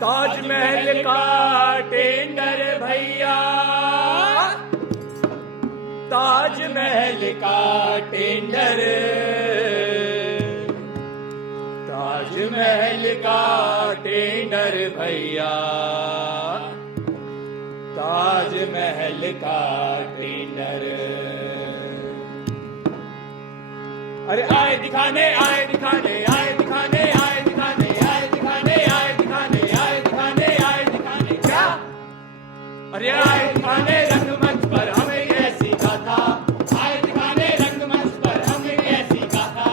ताजमहल का टेंडर भैया, ताजमहल का टेंडर, ताजमहल का टेंडर भैया, ताजमहल का टेंडर। अरे आए दिखाने, आए दिखाने, आए दिखाने, आए दिखाने, आए दिखाने, आए दिखाने, आए दिखाने, आए दिखाने क्या? अरे आए दिखाने रंगमंच पर हमें कैसी गाथा, आए दिखाने रंगमंच पर हमें कैसी गाथा।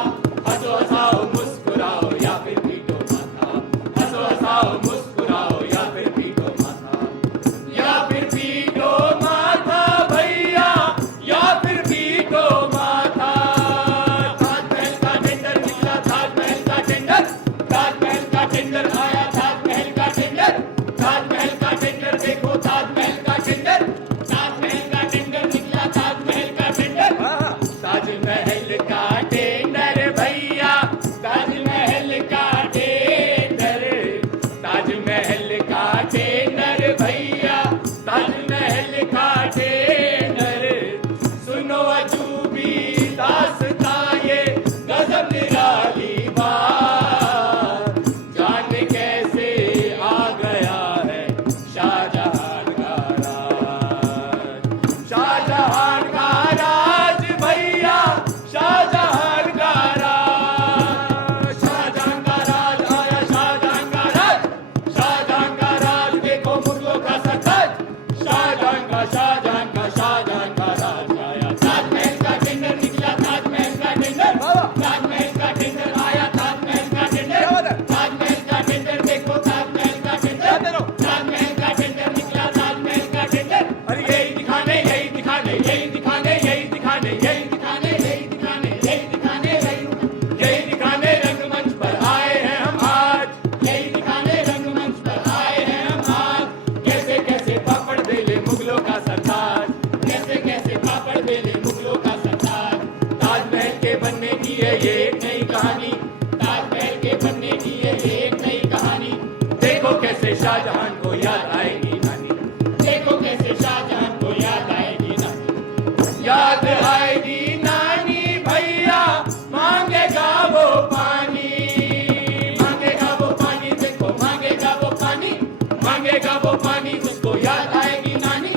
हंसो हंसाओ मुस्कुराओ या फिर पीटो माथा, हंसो हंसाओ मुस्कुराओ या फिर पीटो माथा, या फिर पीटो माथा भैया, या फिर पीटो माथा। ताजमहल का टेंडर निकला, ताजमहल का टेंडर, ताजमहल का टेंडर आया, ताजमहल का टेंडर, ताजमहल का टेंडर देखो, ताजमहल का टेंडर, ताजमहल का टेंडर निकला, ताजमहल का टेंडर। ताजमहल का टेंडर भैया, ताजमहल का टेंडर, ताजमहल का टेंडर भैया, ताजमहल का टेंडर। सुनो अजूबी दास्तां ये गजब निराली बात, जाने कैसे आ गया है शाहजहां का राज, शाहजहां का राज भैया, शाहजहां का राज, शाहजहां का राज आया, शाहजहां का राज, शाहजहां का राज देखो मुगलों का सताज, शाहजहां का, शाहजहां का, शाहजहां का राज आया। ताजमहल का टेंडर निकला, ताजमहल का टेंडर, ताजमहल का टेंडर आया, ताजमहल का टेंडर, ताजमहल का टेंडर देखो, ताजमहल का टेंडर, ताजमहल का टेंडर निकला, ताजमहल का टेंडर। अरे यही दिखाने, यही दिखाने, यही दिखाने, यही दिखाने, यही दिखाने, यही दिखाने, यही दिखाने, यही दिखाने रंगमंच पर आए हैं हम आज, यही दिखाने रंगमंच पर आए हैं हम आज। कैसे कैसे पापड़ बेले मुगलों का सरताज, कैसे कैसे पापड़ बेले मुगलों का सरताज। ताजमहल के बनने की है ये एक नई कहानी, ताजमहल के बनने की है ये एक नई कहानी। देखो कैसे शाहजहां को याद आएगी नानी, देखो कैसे शाहजहां को याद आएगी नानी, याद आएगी नानी भैया, मांगेगा वो पानी, मांगेगा वो पानी देखो, मांगेगा वो पानी, मांगेगा वो पानी, उसको याद आएगी नानी,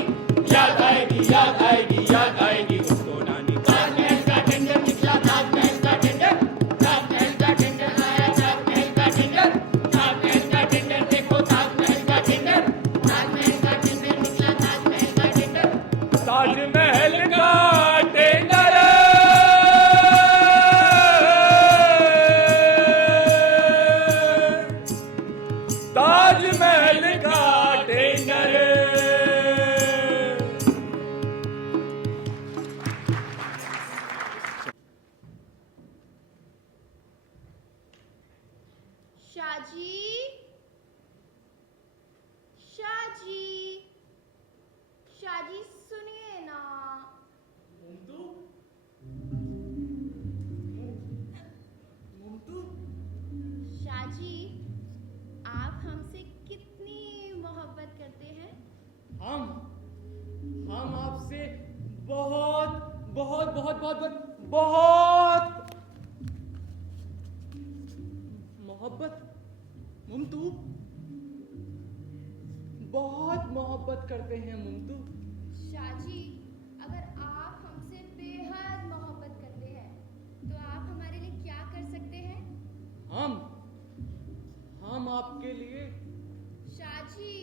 याद आएगी, याद आएगी, याद आएगी उसको नानी। ताजमहल का टेंडर निकला, ताजमहल का टेंडर, ताजमहल का टेंडर आया, ताजमहल का टेंडर, ताजमहल का टेंडर देखो, ताजमहल का टेंडर, ताजमहल का टेंडर निकला, ताजमहल का टेंडर, ताजमहल का टेंडर। ताजमहल का टेंडर। शाहजी, शाहजी, शाहजी सुनिए ना। मुमतू, मुमतू, शाहजी, आप हमसे कितनी मोहब्बत करते हैं? हम आपसे बहुत बहुत बहुत बहुत बहुत मोहब्बत, मुमतू बहुत मोहब्बत करते हैं मुमतू। शाहजी, अगर आप हमसे बेहद मोहब्बत करते हैं तो आप हमारे लिए क्या कर सकते हैं? हम आपके लिए, शाहजी,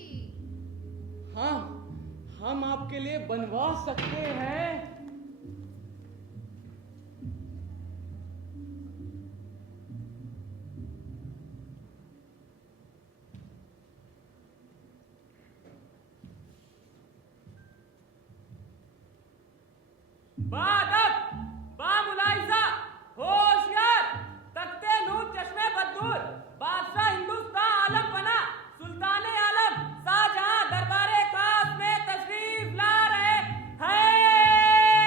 हम आपके लिए बनवा सकते हैं। बादब, बामुलाइजा, होशियार, तख्ते नूर चश्मे बदूर, बादशाह हिंदुस्तान आलम बना, सुल्ताने आलम शाहजहां दरबारे खास में तशरीफ ला रहे हैं।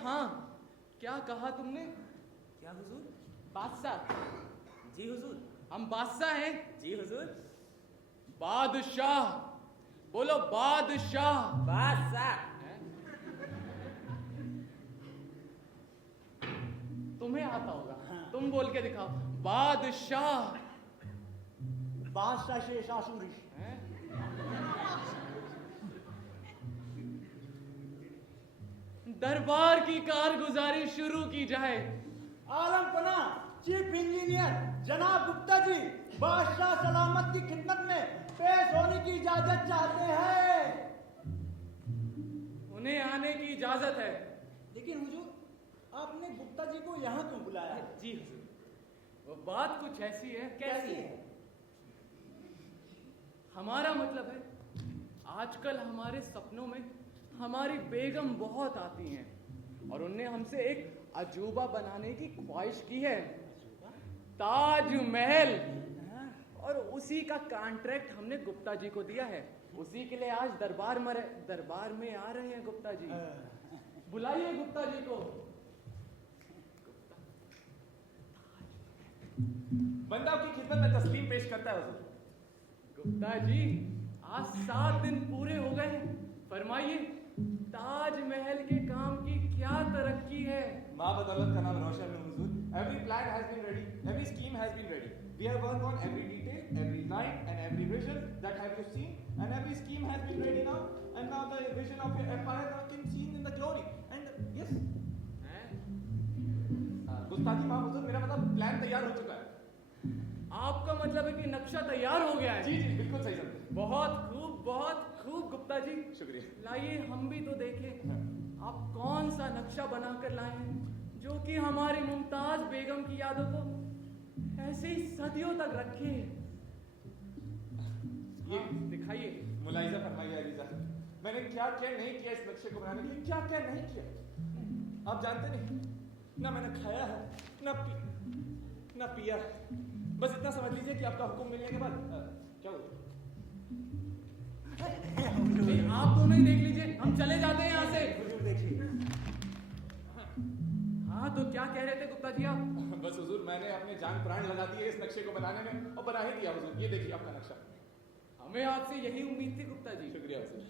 हाँ, क्या कहा तुमने? क्या हुजूर? बादशाह। जी हुजूर। हम बादशाह हैं। जी हुजूर। बादशाह, बोलो बादशाह। बादशाह। तुम्हें आता होगा, तुम बोल के दिखाओ। बादशाह। बादशाह शेष आशूरी। हैं? दरबार की कारगुजारी शुरू की जाए। आलम पना चीफ इंजीनियर जनाब गुप्ता जी बादशाह सलामत की खिदमत में पेश होने की इजाजत चाहते हैं। उन्हें आने की इजाजत है। लेकिन हुजूर, आपने गुप्ता जी को यहाँ क्यों बुलाया है? जी हुजूर, वो बात कुछ ऐसी है। कैसी है? हमारा मतलब है, आजकल हमारे सपनों में हमारी बेगम बहुत आती हैं और उनने हमसे एक अजूबा बनाने की ख्वाहिश की है, ताजमहल। और उसी का कॉन्ट्रैक्ट हमने गुप्ता जी को दिया है। उसी के लिए आज दरबार में आ रहे हैं गुप्ता जी। बुलाइए गुप्ता जी को। बंदा आपकी खिदमत में तस्लीम पेश करता है हुजूर। गुप्ता जी, आज 7 दिन पूरे हो गए हैं। फरमाइए, ताजमहल के काम की क्या तरक्की है? माँ बदौलत का नाम रोशन है हुजूर। Every plan has been ready, every scheme has been ready. We have worked on every detail, every line, and every vision that have you seen, and every scheme has been ready now. And now the vision of your empire has been seen in the glory. And yes, गुस्ताखी माँ हुजूर, मेरा मतलब plan तैयार हो चुका है। आपका मतलब है कि नक्शा तैयार हो गया है? जी जी, बिल्कुल सही समझे। बहुत खूब गुप्ता जी। शुक्रिया। लाइए हम भी तो देखें, आप कौन सा नक्शा बनाकर लाए हैं जो कि हमारी मुमताज बेगम की यादों को ऐसे ही सदियों तक रखे। ये दिखाइए। मुलाहिजा फरमाइए अलीजा, मैंने क्या क्या नहीं किया इस नक्शे को बनाने के लिए, क्या क्या नहीं किया आप जानते नहीं। ना मैंने खाया है, ना पिया है। बस इतना समझ लीजिए कि आपका हुक्म मिलने के बाद क्या हुआ? आप दोनों ही देख लीजिए, हम चले जाते हैं यहाँ से। हुजूर देखिए। हाँ, तो क्या कह रहे थे गुप्ता जी आप? बस हुजूर, मैंने अपने जान प्राण लगा दिए इस नक्शे को बनाने में और बना ही दिया हुजूर। ये देखिए आपका नक्शा। हमें आपसे यही उम्मीद थी गुप्ता जी। शुक्रिया हुजूर।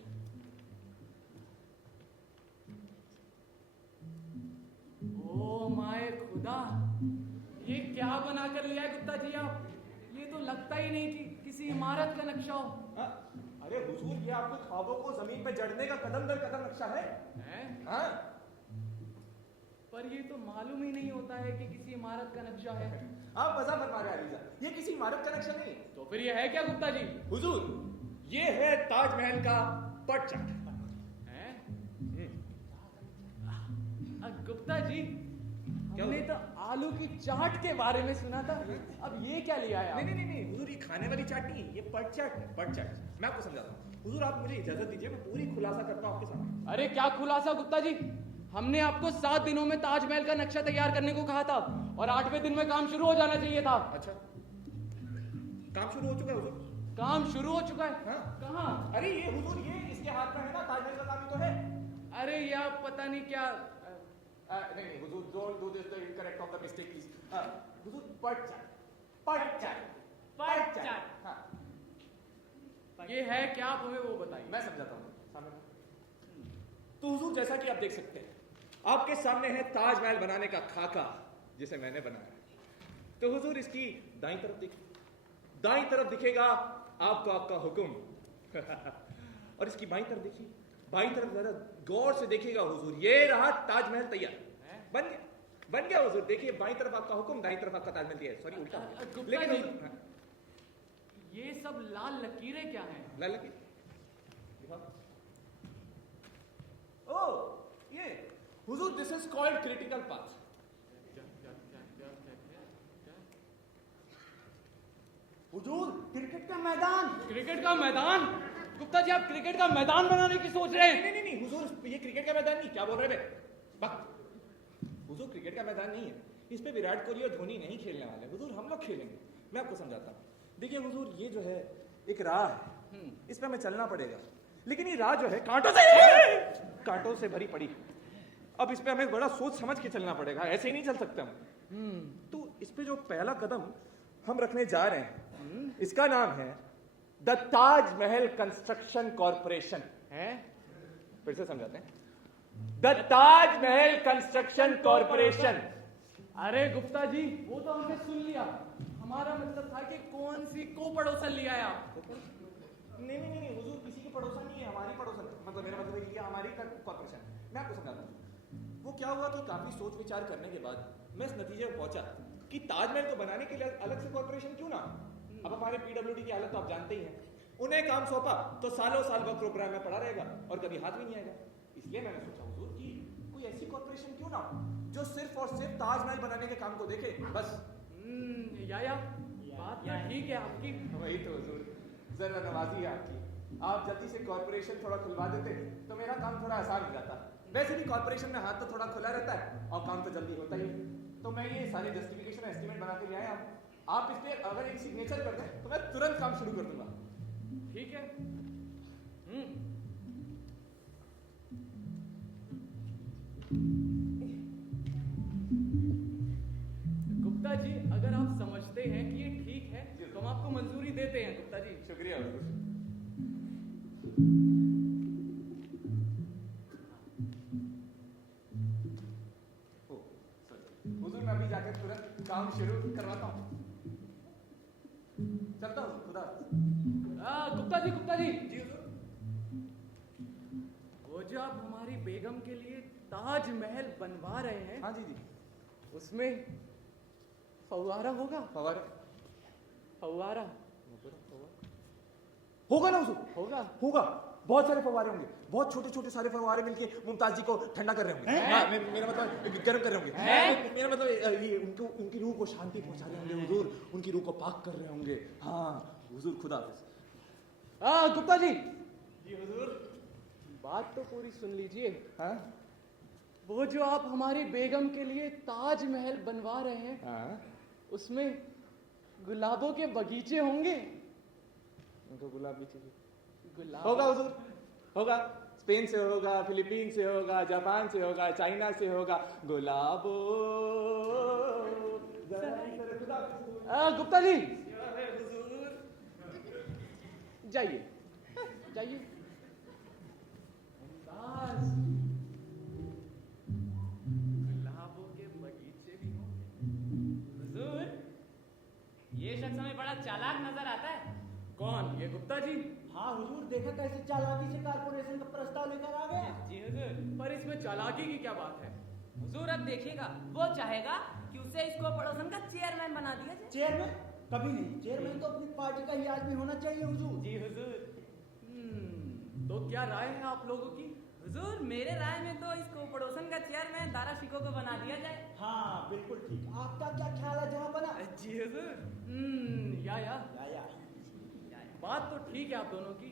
ओ माए खुदा, ये क्या बना कर लिया है गुप्ता जी आप? ये तो लगता ही नहीं कि किसी इमारत का नक्शा हो। हाँ? अरे हुजूर, ये आपको ख्वाबों को जमीन पे जड़ने का कदम दर कदम नक्शा है। हाँ? पर ये तो मालूम ही नहीं होता है कि किसी इमारत का नक्शा है। आप मजा फरमा रहे हैं अलीजा, ये किसी इमारत का नक्शा नहीं है। तो फिर ये है क्या गुप्ता जी? हुजूर, ये है ताजमहल का पट चार्ट। गुप्ता जी, हमने तो आलू की चाट के बारे में सुना था, अब ये क्या लिया है? नहीं हुजूर, ये खाने वाली चाट नहीं है, ये पट चाट है। पट चाट मैं आपको समझाता हूँ। हुजूर, आप मुझे इजाजत दीजिए, मैं पूरी खुलासा करता हूँ आपके सामने। अरे क्या खुलासा गुप्ता जी? हमने आपको 7 दिनों में ताजमहल का नक्शा तैयार करने को कहा था और 8वें दिन में काम शुरू हो जाना चाहिए था। अच्छा, काम शुरू हो चुका है हुजूर? काम शुरू हो चुका है? हाँ। कहाँ? अरे ये हुजूर, ये इसके हाथ में है ना, ताजमहल का काम ही तो है। अरे या पता नहीं क्या। नहीं हुजूर, don't do this, the incorrect of the mistake please. हुजूर, पट चाट। हाँ, ये है क्या, आप हमें वो बताइए। मैं समझाता हूँ सामने। तो हुजूर, जैसा कि आप देख सकते हैं, आपके सामने है ताजमहल बनाने का खाका जिसे मैंने बनाया है। तो हुजूर, इसकी दाईं तरफ देखिए, दाईं तरफ दिखेगा आपको आपका हुक्म और इसकी बाईं तरफ देखिए, बाईं तरफ जरा गौर से देखिएगा हुजूर, ये रहा ताजमहल तैयार। बन गया हुजूर। देखिए, बाईं तरफ आपका हुक्म, दाईं तरफ आपका ताजमहल तैयार। सॉरी, उल्टा हो गया। लेकिन हुजूर, हाँ। ये सब लाल लकीरें क्या हैं? लाल लकीर दिखाओ। ओह, ये हुजूर, this is called critical path. Hazur, cricket का मैदान। क्रिकेट का मैदान? गुप्ता जी, आप क्रिकेट का मैदान बनाने की सोच रहे हैं? नहीं हुजूर, ये क्रिकेट का मैदान नहीं। क्या बोल रहे हैं हुजूर? क्रिकेट का मैदान नहीं है, इस पे विराट कोहली और धोनी नहीं खेलने वाले हुजूर, हम लोग खेलेंगे। मैं आपको समझाता हूँ। देखिए हुजूर, ये जो है एक राह है, इस पे हमें चलना पड़ेगा, लेकिन ये राह जो है कांटों से भरी पड़ी है। अब इस पे हमें बड़ा सोच समझ के चलना पड़ेगा, ऐसे ही नहीं चल सकते हम। तो इस पे जो पहला कदम हम रखने जा रहे हैं, इसका नाम है द ताजमहल कंस्ट्रक्शन कॉरपोरेशन। है, फिर से समझाते हैं, द ताजमहल कंस्ट्रक्शन कॉरपोरेशन। अरे गुप्ता जी, वो तो हमने सुन लिया। हमारा मतलब था कि कौन सी को पड़ोसन लिया है आप? नहीं नहीं नहीं हुजूर, किसी की पड़ोसन नहीं है, हमारी पड़ोसन। मतलब मेरा मतलब है ये हमारी कॉर्पोरेशन। मैं आपको समझाता हूँ। वो क्या हुआ कि काफी सोच विचार करने के बाद मैं इस नतीजे पर पहुंचा कि ताजमहल को बनाने के लिए अलग से कॉर्पोरेशन क्यों ना। अब हमारे पीडब्ल्यूडी की हालत तो आप जानते ही हैं, उन्हें काम सौंपा तो सालों साल वक्त प्रोग्राम में पड़ा रहेगा और कभी हाथ भी नहीं आएगा। इसलिए मैंने सोचा हुजूर कि कोई ऐसी कॉर्पोरेशन क्यों ना जो सिर्फ और सिर्फ ताजमहल बनाने के काम को देखे, बस। या बात तो ठीक है आपकी। वही तो हुजूर, जरा नवाजी है आपकी। आप जल्दी से कॉर्पोरेशन थोड़ा खुलवा देते तो मेरा काम थोड़ा आसान हो जाता। वैसे भी कॉर्पोरेशन में हाथ तो थोड़ा खुला रहता है और काम तो जल्दी होता ही है। तो मैं ये सारे जस्टिफिकेशन एस्टीमेट बना के ले आया हूँ। आप इस पे अगर एक सिग्नेचर कर दें तो मैं तुरंत काम शुरू कर दूंगा। ठीक है। गुप्ता जी, अगर आप समझते हैं कि ये ठीक है तो हम आपको मंजूरी देते हैं। गुप्ता जी, शुक्रिया हुजूर। हुजूर मैं अभी जाकर तुरंत काम शुरू करवाता हूँ। चलता हूँ, खुदा। गुप्ता जी, गुप्ता जी, जी हुजूर। वो जो आप हमारी बेगम के लिए ताजमहल बनवा रहे हैं, हाँ जी जी। उसमें फव्वारा होगा? फवारे फव्वारा होगा ना हुजूर? होगा। होगा, बहुत सारे फवारे होंगे, बहुत छोटे छोटे सारे फवारे मिलके मुमताज जी को ठंडा कर रहे होंगे। हाँ, मेरा मतलब गर्म कर रहे होंगे। मेरा मतलब ये उनकी रूह को शांति पहुंचा रहे होंगे हुजूर, उनकी रूह को पाक कर रहे होंगे। हाँ हुजूर, खुदा हाफिज। गुप्ता जी, जी हुजूर। बात तो पूरी सुन लीजिए। हाँ वो जो आप हमारी बेगम के लिए ताजमहल बनवा रहे हैं, हाँ, उसमें गुलाबों के बगीचे होंगे? उनको गुलाब भी चाहिए। गुलाब होगा हुजूर, होगा। स्पेन से होगा, फिलीपीन से होगा, जापान से होगा, चाइना से होगा। गुलाबो गुप्ता जी, हुजूर। जाइए जाइए। मुमताज, गुलाबों के बगीचे भी होंगे। हुजूर, ये शख्स हमें बड़ा चालाक नजर आता है। कौन? ये गुप्ता जी? हाँ हुजूर, देखा कैसे चालाकी से कारपोरेशन का प्रस्ताव लेकर आ गया। जी हुजूर। पर इसमें चालाकी की क्या बात है? हुजूर अब देखिएगा, वो चाहेगा कि उसे इसको पड़ोसन का चेयरमैन बना दिया जाए। चेयरमैन? कभी नहीं, चेयरमैन तो अपनी पार्टी का ही आदमी होना चाहिए हुजूर। जी हुजूर। तो क्या राय है आप लोगों की? हुजूर, मेरे राय में तो इसको पड़ोसन का चेयरमैन दारा शिको को बना दिया जाए। हाँ बिल्कुल ठीक। आपका क्या ख्याल है जहाँ बना? जी हुजूर। या या। बात तो ठीक है आप दोनों की।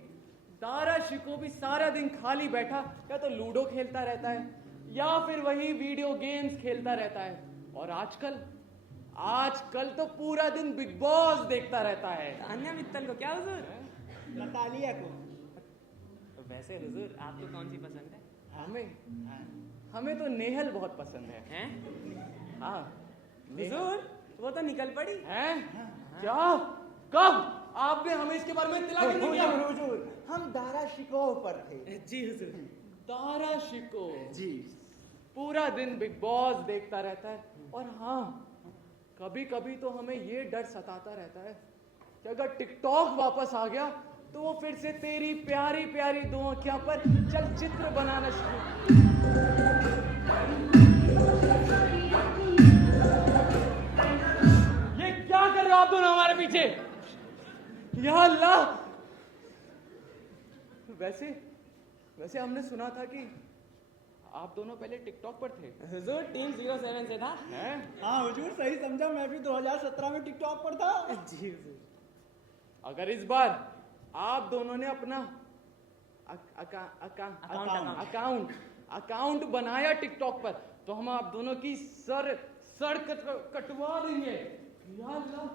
दारा शिको भी सारा दिन खाली बैठा या तो लूडो खेलता रहता है या फिर वही वीडियो गेम्स खेलता रहता है। और आजकल तो पूरा दिन बिग बॉस देखता रहता है। तान्या मित्तल को क्या हुजूर? नतालिया को। वैसे हुजूर, आपको कौन सी पसंद है? हमें तो नेहल बहुत पसंद है। हैं? हाँ हुजूर, वो तो निकल पड़ी। हैं? क्या? कब? आपने हमें इसके बारे में इत्तला क्यों नहीं किया? हुजूर, हम दारा शिकोह पर थे। जी हुजूर। दारा शिको जी। पूरा दिन बिग बॉस देखता रहता है। और हाँ, कभी कभी तो हमें ये डर सताता रहता है कि अगर टिकटॉक वापस आ गया तो वो फिर से तेरी प्यारी प्यारी दो आंखों पर चलचित्र बनाना शुरू। ये क्या कर रहे हो आप दोनों हमारे पीछे? या अल्लाह! वैसे हमने सुना था कि आप दोनों पहले टिकटॉक पर थे। हुजूर, टीम 07 से था। हैं? हाँ हुजूर, सही समझा। मैं भी 2017 में टिकटॉक पर था। जी हुजूर। अगर इस बार आप दोनों ने अपना अकाउंट बनाया टिकटॉक पर तो हम आप दोनों की सर कटवा देंगे। या अल्लाह!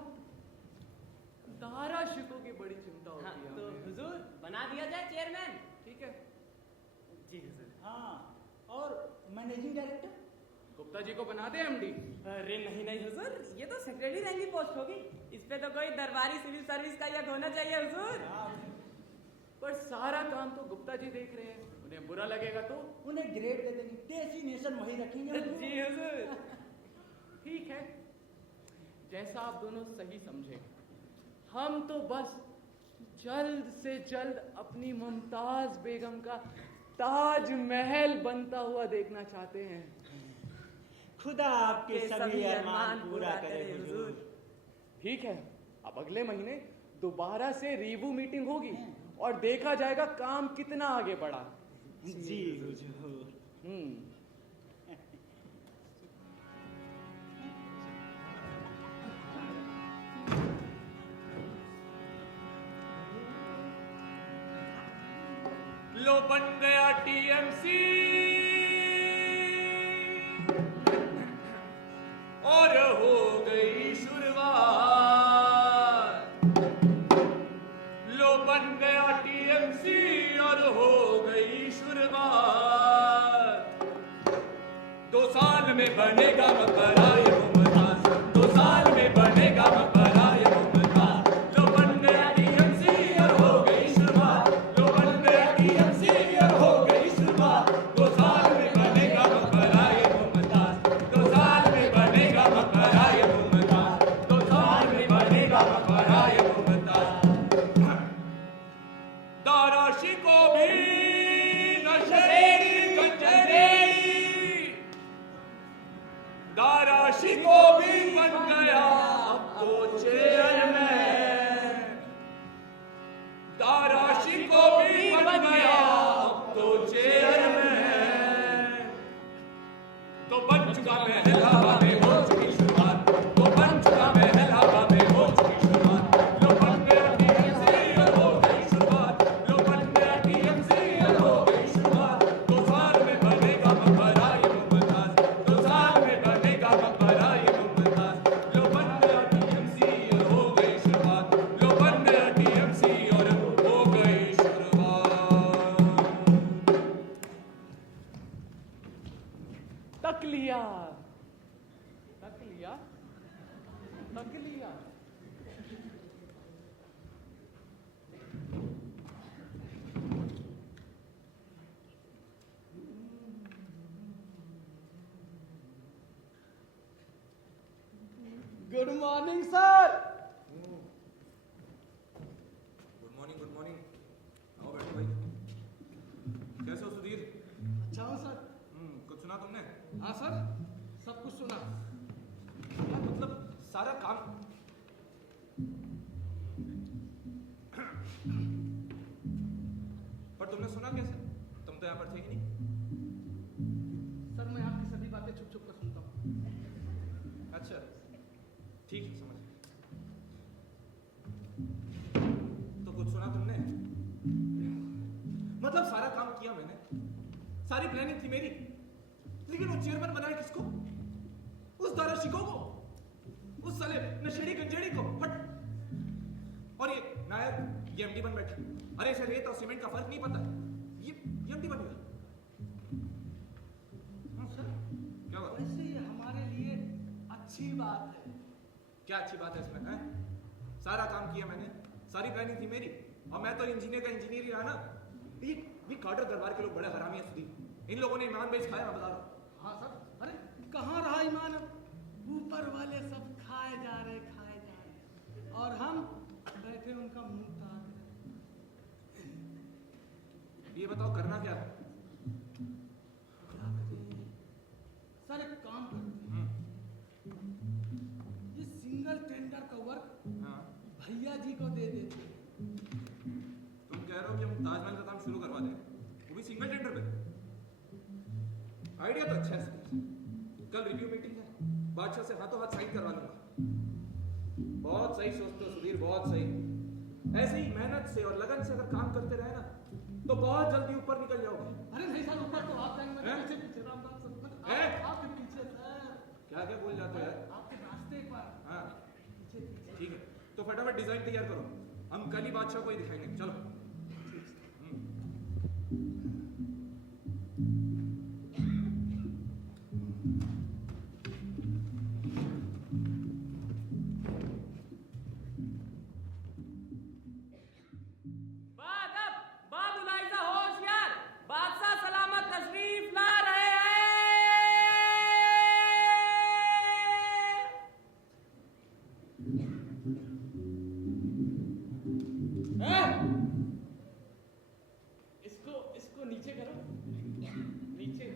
दारा शिको की बड़ी चिंता होती हाँ, है तो हमें। हुजूर बना दिया जाए चेयरमैन। ठीक है। जी हुजूर। हाँ, और मैनेजिंग डायरेक्टर। गुप्ता जी को बना दे एमडी। अरे नहीं नहीं हुजूर, ये तो सेक्रेटरी रैंक की पोस्ट होगी। इस पे तो कोई दरबारी सिविल सर्विस का यह होना चाहिए हुजूर। पर सारा काम तो गुप्ता जी देख रहे हैं, उन्हें बुरा लगेगा तो? उन्हें ग्रेड दे देंगे, डेसिग्नेशन वही रखेंगे। जी हुजूर। ठीक है, जैसा आप दोनों सही समझे। हम तो बस जल्द से जल्द अपनी मुमताज बेगम का ताजमहल बनता हुआ देखना चाहते हैं। खुदा आपके सभी अरमान पूरा करे हुजूर। ठीक है, अब अगले महीने दोबारा से रिव्यू मीटिंग होगी और देखा जाएगा काम कितना आगे बढ़ा। जी हुजूर। लो बन गया टीएमसी और हो गई शुरुआत। लो बन गया टीएमसी और हो गई शुरुआत। 2 साल में बनेगा मकबरा ये मुमताज, 2 साल में बनेगा मकबरा ये मुमताज। लो बन गया टीएमसी और हो गई शुरुआत। लो बन गया टीएमसी और हो गई शुरुआत। 2 साल में बनेगा मकबरा ये मुमताज, 2 साल में बनेगा मकबरा ये मुमताज, 2 साल में बनेगा मकबरा ये मुमताज। दाराशी को भी नशेड़ी गंजेड़ी, दाराशी को भी बन गया अब तो चेयरमैन। दाराशी को भी बन गया अब तो चेयरमैन। तो बन चुका महल हवा में हो चुकी शुरुआत, तो बन चुका महल हवा में हो चुकी शुरुआत। लो बन गया टीएमसी और हो गई शुरुआत। लो बन गया टीएमसी और हो गई शुरुआत। 2 साल में बनेगा मकबरा ये मुमताज, 2 साल में बनेगा मकबरा ये मुमताज। लो बन गया टीएमसी और हो गई शुरुआत। लो बन गया टीएमसी और हो गई शुरुआत। तक लिया, तक लिया, तक लिया। Good morning sir. Good morning. आओ बैठो भाई। कैसे हो सुधीर? अच्छा हूँ सर। कुछ सुना तुमने? हाँ सर, सब कुछ सुना। यार मतलब सारा काम पर तुमने सुना कैसे? तुम तो यहाँ पर थे ही नहीं। सर मैं आपकी सभी बातें छुप छुप कर सुनता हूँ। अच्छा ठीक है, समझ गया। तो कुछ सुना तुमने? मतलब सारा काम किया मैंने, सारी प्लानिंग थी मेरी, लेकिन वो चेयरमैन बनाया किसको? उस दाराशिको को, उस साले नशेड़ी गंजेड़ी को। हट। और ये नायर ये एमडी बन बैठा। अरे इसे रेत और सीमेंट का फर्क नहीं पता, ये एमडी बन गया। सर क्या बात? वैसे ये हमारे लिए अच्छी बात है। क्या अच्छी बात है इसमें? है सारा काम किया मैंने, सारी प्लानिंग थी मेरी, और मैं तो इंजीनियर का इंजीनियर ही रहा ना। ये कार्टर दरबार के लोग बड़े हरामी हैं सुधीर। इन लोगों ने ईमान बेच खाया, मैं बता रहा हूँ। हाँ सर, अरे कहाँ रहा ईमान? ऊपर वाले सब खाए जा रहे और हम बैठे उनका मुंह ताक रहे। ये बताओ करना क्या है? सर एक काम करते हैं, ये सिंगल टेंडर का वर्क हाँ, भैया जी को दे देते हैं। तुम कह रहे हो कि हम ताजमहल का काम शुरू करवा दें, वो भी सिंगल टेंडर पे? आइडिया तो अच्छा है। कल रिव्यू मीटिंग है, बादशाह से हाथों हाथ साइन करवा लूंगा। बहुत सही सोचते हो सुधीर, बहुत सही। ऐसे ही मेहनत से और लगन से अगर काम करते रहे ना तो बहुत जल्दी ऊपर निकल जाओगे। अरे नहीं सर, ऊपर तो आप जाएंगे, हैं? पीछे पीछे रामदास सर, हैं? आपके पीछे सर। क्या क्या बोल जाते हो यार? आपके रास्ते एक बार हाँ पीछे पीछे। ठीक है, तो फटाफट डिजाइन तैयार करो, हम कल ही बादशाह को ही दिखाएंगे। चलो। इसको नीचे करो, नीचे।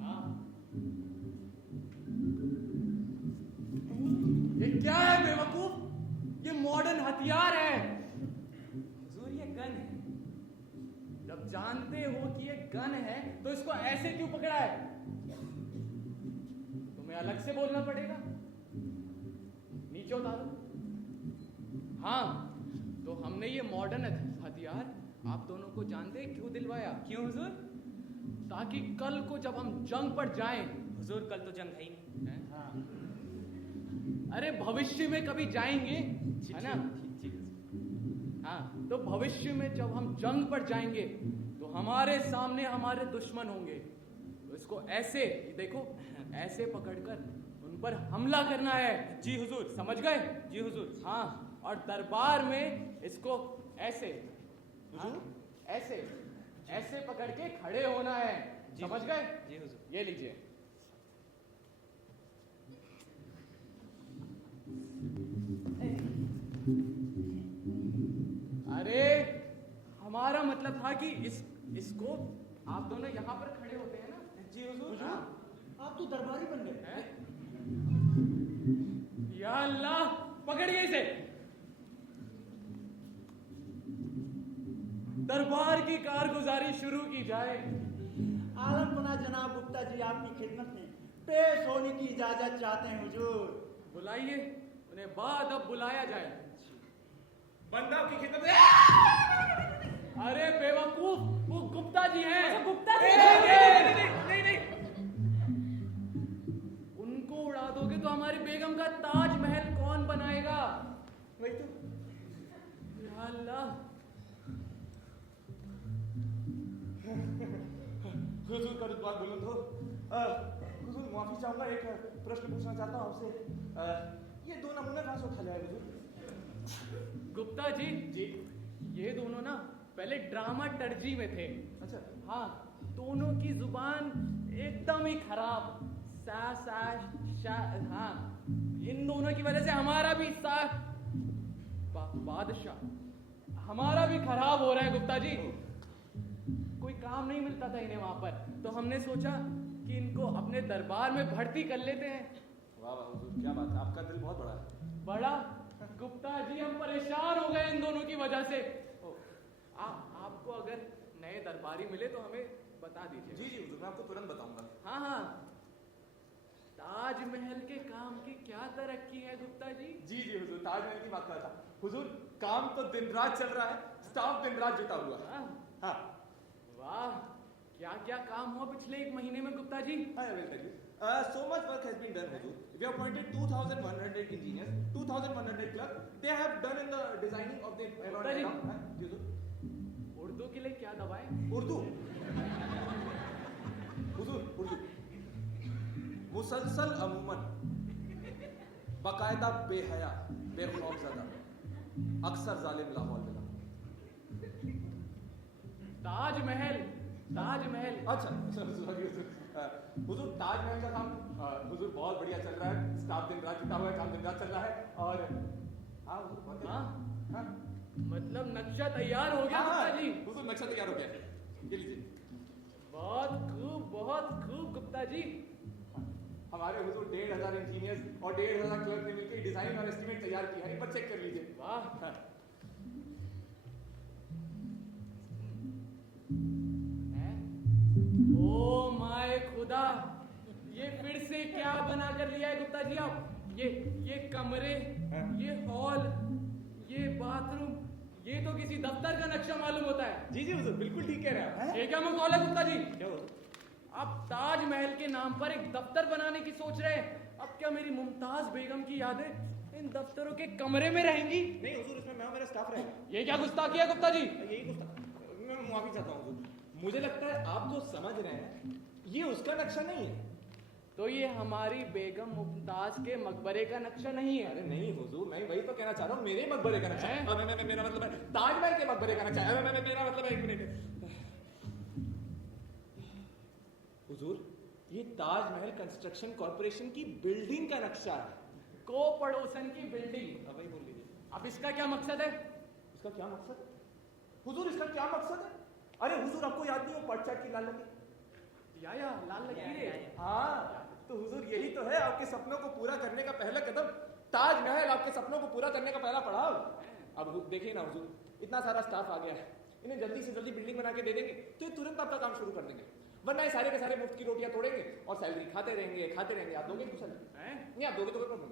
हाँ, ये क्या है बेवकूफ? ये मॉडर्न हथियार है हुजूर, ये गन है। जब जानते हो कि ये गन है तो इसको ऐसे क्यों पकड़ा है? तुम्हें अलग से बोलना पड़ेगा। नीचे उतारो। हाँ, तो हमने ये मॉडर्न हथियार आप दोनों को जानते क्यों दिलवाया? क्यों हुजूर? ताकि कल को जब हम जंग पर जाएं। हुजूर कल तो जंग है ही नहीं। हैं? अरे भविष्य में कभी जाएंगे, है ना? ठीक। हाँ, तो भविष्य में जब हम जंग पर जाएंगे तो हमारे सामने हमारे दुश्मन होंगे, तो इसको ऐसे देखो, ऐसे पकड़कर उन पर हमला करना है। जी हुजूर। समझ गए? जी हुजूर। हाँ, और दरबार में इसको ऐसे, हाँ, ऐसे ऐसे पकड़ के खड़े होना है। जी समझ हुजूर। गए? जी हुजूर। ये लीजिए। अरे हमारा मतलब था कि इसको आप दोनों यहाँ पर खड़े होते हैं ना? जी हुजूर। हुजूर, आप तो दरबारी बन गए। हैं? या अल्लाह, पकड़िए इसे। दरबार की कारगुजारी शुरू की जाए। आलमपना जनाब गुप्ता जी आपकी खिदमत में पेश होने की इजाजत चाहते हैं हुजूर। बुलाइए उन्हें, बाद अब बुलाया जाए। बंदा की खिदमत में। अरे बेवकूफ, वो गुप्ता जी हैं। अच्छा, गुप्ता जी नहीं, नहीं। उनको उड़ा दोगे तो हमारी बेगम का ताजमहल कौन बनाएगा? वही तो। या अल्लाह। हुजूर का रुतबा बुलंद हो। हुजूर माफी चाहूंगा, एक प्रश्न पूछना चाहता हूँ आपसे। ये दो नमूने कहाँ से उठा लाए हुजूर? गुप्ता जी, ये दोनों ना पहले ड्रामा टर्जी में थे। अच्छा। हाँ, दोनों की जुबान एकदम ही खराब। सा सा शा, हाँ, इन दोनों की वजह से हमारा भी बादशाह हमारा भी खराब हो रहा है गुप्ता जी। कोई काम नहीं मिलता था इन्हें वहां पर, तो हमने सोचा कि इनको अपने दरबार में भर्ती कर लेते हैं। वाह वाह हुजूर, क्या बात है, आपका दिल बहुत बड़ा है। बड़ा गुप्ता जी, हम परेशान हो गए इन दोनों की वजह से। आपको अगर नए दरबारी मिले तो हमें बता दीजिए। जी हुजूर, मैं आपको तुरंत बताऊंगा। हाँ, ताजमहल के काम की क्या तरक्की है गुप्ता जी? जी हुजूर, ताजमहल की बात कर रहा था। हुजूर, काम तो दिन रात चल रहा है, स्टाफ दिन रात जुटा हुआ है। हाँ, हाँ, वाह, क्या क्या काम हुआ पिछले 1 महीने में Gupta ji? I will tell you. So much work has been done, Huzoor. We have appointed 2,100 engineers, 2,100 clerks. They have done in the designing of the Gupta ji. जी हुजूर। उर्दू के लिए क्या दबाएं? उर्दू। हुजूर, उर्दू। मुसलसल अमूमन, बाकायदा बेहया, बेखौफज़दा, अक्सर जालिम लाहौल मिला। ताजमहल। अच्छा, सॉरी हुजूर। हुजूर, ताजमहल का काम हुजूर बहुत बढ़िया चल रहा है। स्टाफ दिन रात जुटा हुआ है, काम दिन रात चल रहा है। और हाँ हुजूर, बहुत हाँ? हाँ, मतलब नक्शा तैयार हो गया गुप्ता जी? हुजूर नक्शा तैयार हो गया है। ये लीजिए। बहुत खूब गुप्ता जी। हमारे हुजूर 1,500 इंजीनियर्स और 1,500 क्लर्क ने मिलकर डिजाइन और एस्टीमेट तैयार किया है। एक बार चेक कर लीजिए। वाह। हाँ। ओ माय खुदा, ये फिर से क्या बना कर लिया है गुप्ता जी आप? ये कमरे, ये हॉल, ये बाथरूम, ये तो किसी दफ्तर का नक्शा मालूम होता है। जी हुजूर, बिल्कुल ठीक कह रहे हैं। ये क्या मखौल है गुप्ता जी? क्या हुआ? आप ताजमहल के नाम पर एक दफ्तर बनाने की सोच रहे हैं? अब क्या मेरी मुमताज बेगम की यादें इन दफ्तरों के कमरे में रहेंगी? नहीं हुजूर, इसमें मैं और मेरा स्टाफ रहेगा। ये क्या गुस्ताखी है गुप्ता जी? यही कुछ मैं माफी चाहता हूँ हुजूर। मुझे लगता है आप जो समझ रहे हैं ये उसका नक्शा नहीं है। तो ये हमारी बेगम मुमताज के मकबरे का नक्शा नहीं है? अरे नहीं हुजूर, मैं वही तो कहना चाह रहा हूँ, मेरे मकबरे का नक्शा हैं? है। मेरा मतलब है ताजमहल के मकबरे का नक्शा है। मेरा मतलब है, एक मिनट हुजूर, ये ताजमहल कंस्ट्रक्शन कॉर्पोरेशन की बिल्डिंग का नक्शा है, को पड़ोसन की बिल्डिंग। अब वही बोल लीजिए। अब इसका क्या मकसद है? इसका क्या मकसद है हुजूर? इसका क्या मकसद है? अरे हुजूर, आपको याद नहीं हो पटचाट की लाल लकीर? या लाल लकीरें। हाँ, तो हुजूर यही तो है आपके सपनों को पूरा करने का पहला कदम। ताजमहल आपके सपनों को पूरा करने का पहला पड़ाव। अब देखिए ना हुजूर, इतना सारा स्टाफ आ गया है, इन्हें जल्दी से जल्दी बिल्डिंग बना के दे देंगे तो ये तुरंत आपका काम शुरू कर देंगे, वरना ये सारे के सारे मुफ्त की रोटियां तोड़ेंगे और सैलरी खाते रहेंगे। आप दोगे कुछ नहीं? आप दोगे तो कोई प्रॉब्लम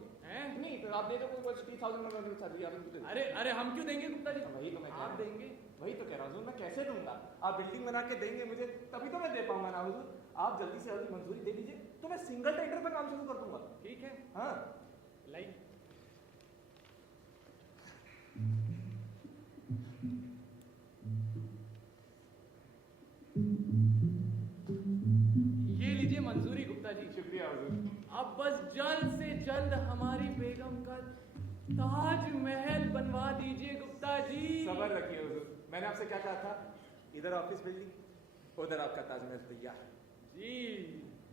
नहीं, तो आप दे दो कोई 30,000 सैलरी आप इनको दे दो। अरे हम क्यों देंगे गुप्ता जी? वही तो मैं कह रहा आप हूं। देंगे? वही तो कह रहा हूँ, मैं कैसे दूंगा? आप बिल्डिंग बना के देंगे मुझे, तभी तो मैं दे पाऊंगा ना हुजूर। आप जल्दी से जल्दी मंजूरी दे दीजिए तो मैं सिंगल टेंडर पे काम शुरू कर दूंगा। ठीक है, हाँ, लाइए। ये लीजिए मंजूरी गुप्ता जी। शुक्रिया हुजूर। अब बस जल्द से जल्द हमारी बेगम का ताजमहल बनवा दीजिए गुप्ता जी। सबर रखिए हुजूर, मैंने आपसे क्या कहा था? इधर ऑफिस बिल्डिंग, उधर आपका ताजमहल तैयार। जी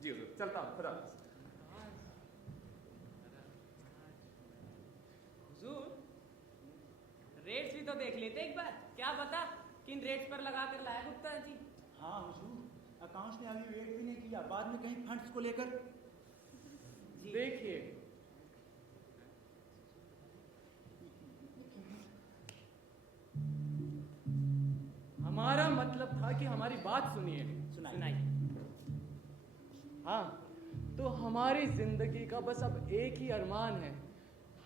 जी हुजूर, चलता हूँ, खुदा हाफिज। हुजूर, रेट्स भी तो देख लेते एक बार। क्या पता किन रेट्स पर लगा कर लाया गुप्ता जी। हाँ हुजूर, अकाउंट्स ने अभी वेट भी नहीं किया, बाद में कहीं फंड्स को लेकर। देखिए, हमारा मतलब था कि हमारी बात सुनिए। सुनाइए। हाँ, तो हमारी जिंदगी का बस अब एक ही अरमान है,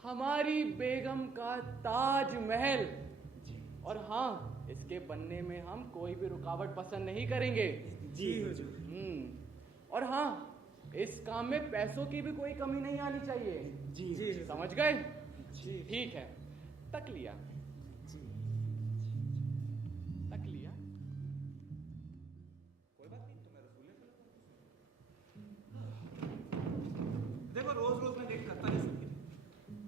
हमारी बेगम का ताजमहल। और हाँ, इसके बनने में हम कोई भी रुकावट पसंद नहीं करेंगे। जी हुजूर। और हाँ, इस काम में पैसों की भी कोई कमी नहीं आनी चाहिए। जी समझ गए? ठीक है, तक लिया। तक लिया। कोई बात नहीं, तो मैं रसूल देखो, रोज रोज मैं लेट करता नहीं सकती।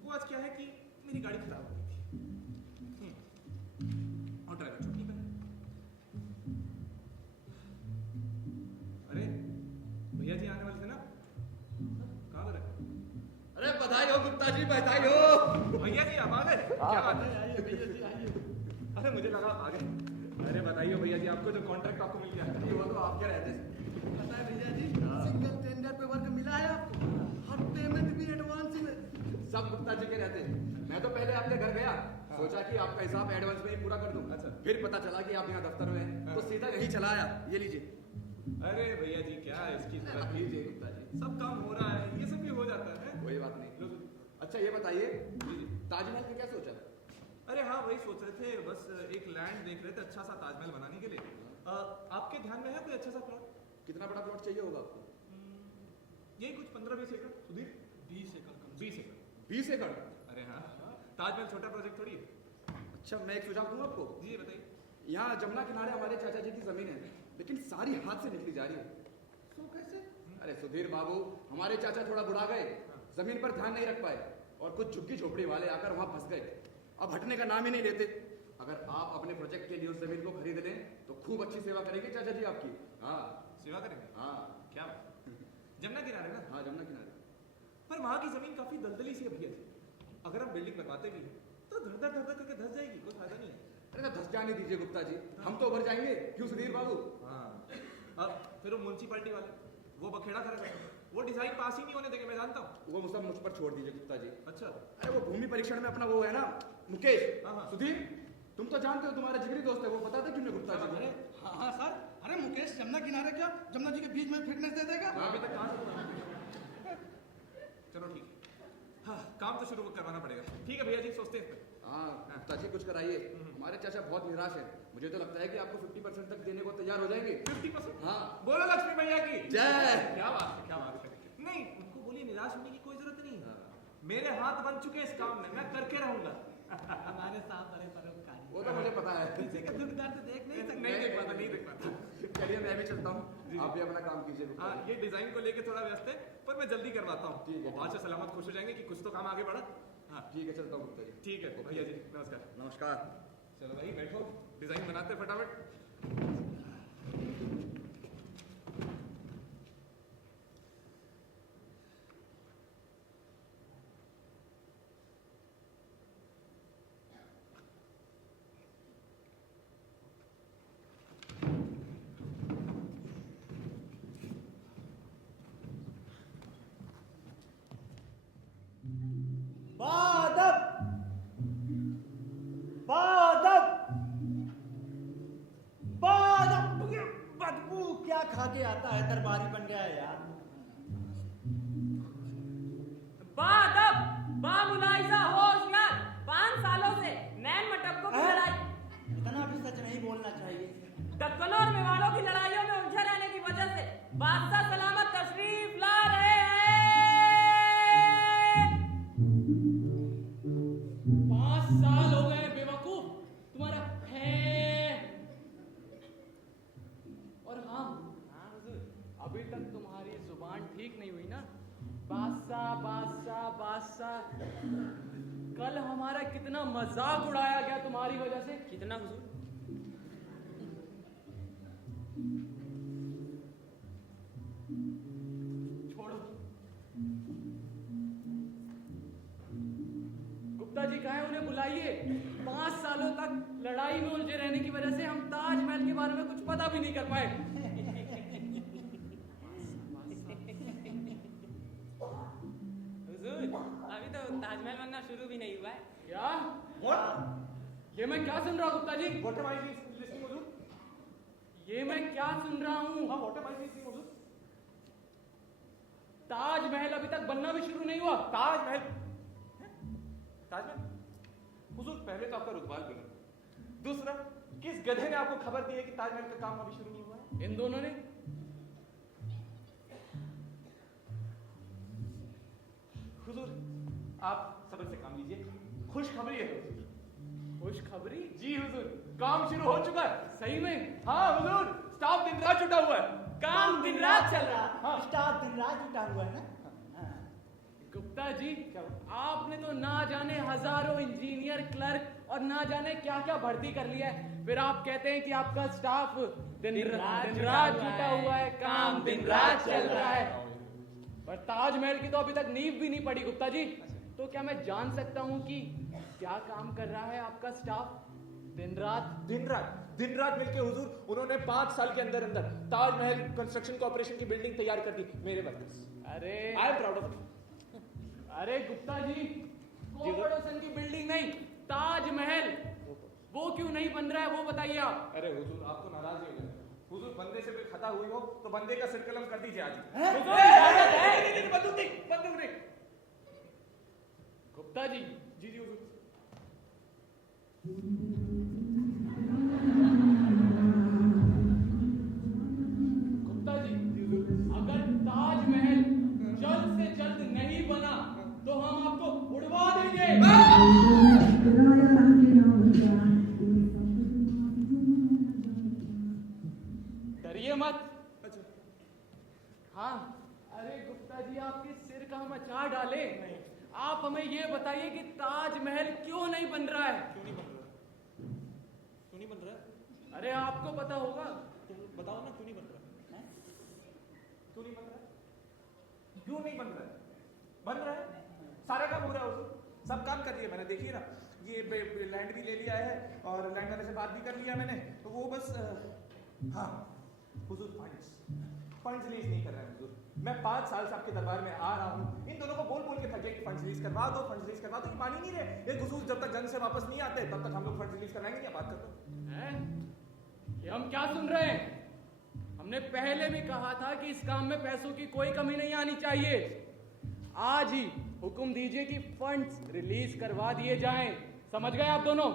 वो आज क्या है कि मेरी गाड़ी खराब हो गई थी और ड्राइवर छुट्टी पर है। अरे भैया जी आने वाले थे ना, कहाँ पर है? अरे बधाई हो गुप्ता जी, बधाई हो। भैया जी आप आ गए? क्या बात है? अरे मुझे लगा आप आ गए। अरे बताइए भैया जी, आपको जो कॉन्ट्रैक्ट आपको मिल गया ये वो तो आपके रहते थे। पता है भैया जी, सिंगल टेंडर पे वर्क मिला है आपको, और पेमेंट भी एडवांस में। सब गुप्ता जी के रहते। मैं तो पहले आपके घर गया, सोचा कि आपका हिसाब एडवांस में ही पूरा कर दूं। अच्छा। फिर पता चला कि आप यहाँ दफ्तर में हैं, तो सीधा यही चला आया। ये लीजिए। अरे भैया जी क्या है इसकी जरूरत? लीजिए गुप्ता जी, सब काम हो रहा है, ये सब भी हो जाता है। कोई बात नहीं। अच्छा ये बताइए, ताजमहल का क्या सोचा? अरे हाँ, वही सोच रहे थे, बस एक लैंड देख रहे थे अच्छा सा ताजमहल बनाने के लिए। आपके ध्यान में है कोई अच्छा सा प्लॉट? कितना बड़ा प्लॉट चाहिए होगा आपको? यही कुछ 15-20 एकड़। सुधीर 20 एकड़ कम। 20 एकड़। 20 एकड़? अरे हाँ, ताजमहल छोटा प्रोजेक्ट थोड़ी है। अच्छा मैं एक सुझाव दूं आपको। जी बताइए। यहाँ जमुना किनारे हमारे चाचा जी की जमीन है, लेकिन सारी हाथ से निकली जा रही है। तो कैसे? अरे सुधीर बाबू, हमारे चाचा थोड़ा बुढ़ा गए, जमीन पर ध्यान नहीं रख पाए और कुछ झुग्गी झोपड़ी वाले आकर वहां फंस गए। अब हटने का नाम ही नहीं लेते। अगर आप अपने प्रोजेक्ट के लिए उस जमीन को खरीद लें तो खूब अच्छी सेवा करेंगे चाचा जी आपकी। हाँ सेवा करेंगे? हाँ क्या बात? जमुना किनारे ना? हाँ, जमुना किनारे। पर वहां की जमीन काफी दलदली सी है भैया जी। अगर हम बिल्डिंग बनवाते भी हैं तो धड़ धड़ करके धस जाएगी, कोई फायदा नहीं है। अरे तो धस जाने दीजिए गुप्ता जी, हम तो उभर जाएंगे। क्यों सुधीर बाबू? हाँ, अब फिर वो म्युनिसिपैलिटी वाले वो बखेड़ा करेगा, वो डिजाइन पास ही नहीं होने देंगे, मैं जानता हूँ। वो सब मुझ पर छोड़ दीजिए गुप्ता जी। अच्छा। अरे वो भूमि परीक्षण में अपना वो है ना मुकेश। हाँ, हाँ। सुधीर तुम तो जानते हो, तुम्हारा जिगरी दोस्त है वो, बता दे क्यों नहीं गुप्ता जी को? अरे हाँ सर, अरे मुकेश जमुना किनारे क्या जमुना जी के बीच में फिटनेस दे देगा। अभी तक कहाँ से? चलो ठीक है, हाँ काम तो शुरू करवाना पड़ेगा। ठीक है भैया जी, सोचते हैं इस पे। हाँ गुप्ता जी कुछ कराइए। हमारे चाचा बहुत निराश है, मुझे तो लगता है कि आपको 50% तक देने को तैयार हो जाएंगे। 50%? हाँ। बोलो लक्ष्मी भैया की जय। क्या बात है, क्या बात है। नहीं, उनको बोलिए निराश होने की कोई जरूरत नहीं है। मेरे हाथ बन चुके इस काम में, मैं करके रहूंगा। हमारे साथ बड़े परोपकारी, वो तो मुझे पता है। किसी के दुख दर्द देख नहीं सकते। नहीं देख पाता, नहीं देख पाता। चलिए मैं भी चलता हूँ, आप भी अपना काम कीजिए गुप्ता हाँ, जी। ये डिजाइन को लेके थोड़ा व्यस्त है, पर मैं जल्दी करवाता हूँ। ठीक है। और बाद से सलामत खुश हो जाएंगे कि कुछ तो काम आगे बढ़ा। हाँ ठीक है, चलता हूँ गुप्ता जी। ठीक है भैया जी, नमस्कार। नमस्कार। चलो भाई बैठो, डिजाइन बनाते हैं फटाफट। बादशाह बादशाह बादशाह, कल हमारा कितना मजाक उड़ाया गया तुम्हारी वजह से। कितना हुजूर? छोड़ो, गुप्ता जी कहाँ हैं? उन्हें बुलाइए। 5 सालों तक लड़ाई में उलझे रहने की वजह से हम ताजमहल के बारे में कुछ पता भी नहीं कर पाए। हुजूर अभी तो ताजमहल बनना शुरू भी नहीं हुआ है। क्या? What? ये मैं क्या सुन रहा हूँ Gupta ji? What am I listening, हुजूर? ये मैं क्या सुन रहा हूँ? हाँ, what am I listening, हुजूर? ताजमहल अभी तक बनना भी शुरू नहीं हुआ। ताजमहल? ताजमहल? हुजूर पहले तो आपका रुतबा गलत। दूसरा, किस गधे ने आपको खबर दी है कि ताजमहल का काम अभी शुरू नहीं हुआ है? इन दोनों ने। हुजूर आप सब्र से काम लीजिए। खुशखबरी है हुजूर। खुशखबरी? जी हुजूर, काम शुरू हो चुका है। सही में? हाँ हुजूर, स्टाफ दिन रात जुटा हुआ है। काम दिन रात चल रहा। हाँ, स्टाफ दिन रात जुटा हुआ है ना। हाँ। गुप्ता जी, आपने तो ना जाने हजारों इंजीनियर, क्लर्क और ना जाने क्या क्या भर्ती कर लिया है, फिर आप कहते हैं कि आपका स्टाफ दिन रात जुटा हुआ है, काम दिन रात चल रहा है। पर ताजमहल की तो अभी तक नींव भी नहीं पड़ी गुप्ता जी। तो क्या मैं जान सकता हूँ कि क्या काम कर रहा है आपका स्टाफ दिन रात मिलके हुजूर उन्होंने 5 साल के अंदर अंदर ताजमहल कंस्ट्रक्शन कॉर्पोरेशन की बिल्डिंग तैयार कर दी मेरे वर्कर्स। अरे आई एम प्राउड ऑफ। अरे गुप्ता जी, कॉर्पोरेशन की बिल्डिंग नहीं, ताजमहल वो क्यों नहीं बन रहा है वो बताइए आप। अरे हुजूर आप तो नाराज ही हो गए। हुजूर बंदे से कोई खता हुई हो तो बंदे का सिरकलम कर दीजिए आज। बंदूक नहीं। गुप्ता जी, जी हुजूर। गुप्ता जी, अगर ताजमहल जल्द से जल्द नहीं बना तो हम आपको उड़वा देंगे। डरिए मत। हाँ, अरे गुप्ता जी, आपके सिर का हम अचार डाले। आप हमें ये बताइए कि ताजमहल क्यों नहीं बन रहा है? क्यों नहीं बन रहा है? अरे आपको पता होगा। तो बताओ ना क्यों नहीं बन रहा है? क्यों नहीं बन रहा है? क्यों नहीं बन रहा है? बन रहा है, सारा काम हो रहा है हुजूर, सब काम कर दिए मैंने। देखिए ना, ये लैंड भी ले लिया है और लैंड वाले से बात भी कर लिया मैंने। तो वो बस हाँ हुजूर फंड्स रिलीज नहीं कर रहे हैं हुजूर। मैं 5 साल से आपके दरबार में आ रहा हूँ, इन दोनों को बोल बोल के थक गया कि फंड्स रिलीज करवा दो, फंड्स रिलीज करवा दो, ये मान ही नहीं रहे। ये हुजूर जब तक जंग से वापस नहीं आते तब तक हम लोग फंड्स रिलीज कराएंगे नहीं। बात कर दो। हैं? ये हम क्या सुन रहे हैं? हमने पहले भी कहा था कि इस काम में पैसों की कोई कमी नहीं आनी चाहिए। आज ही हुक्म दीजिए कि फंड्स रिलीज करवा दिए जाएं। समझ गए आप दोनों?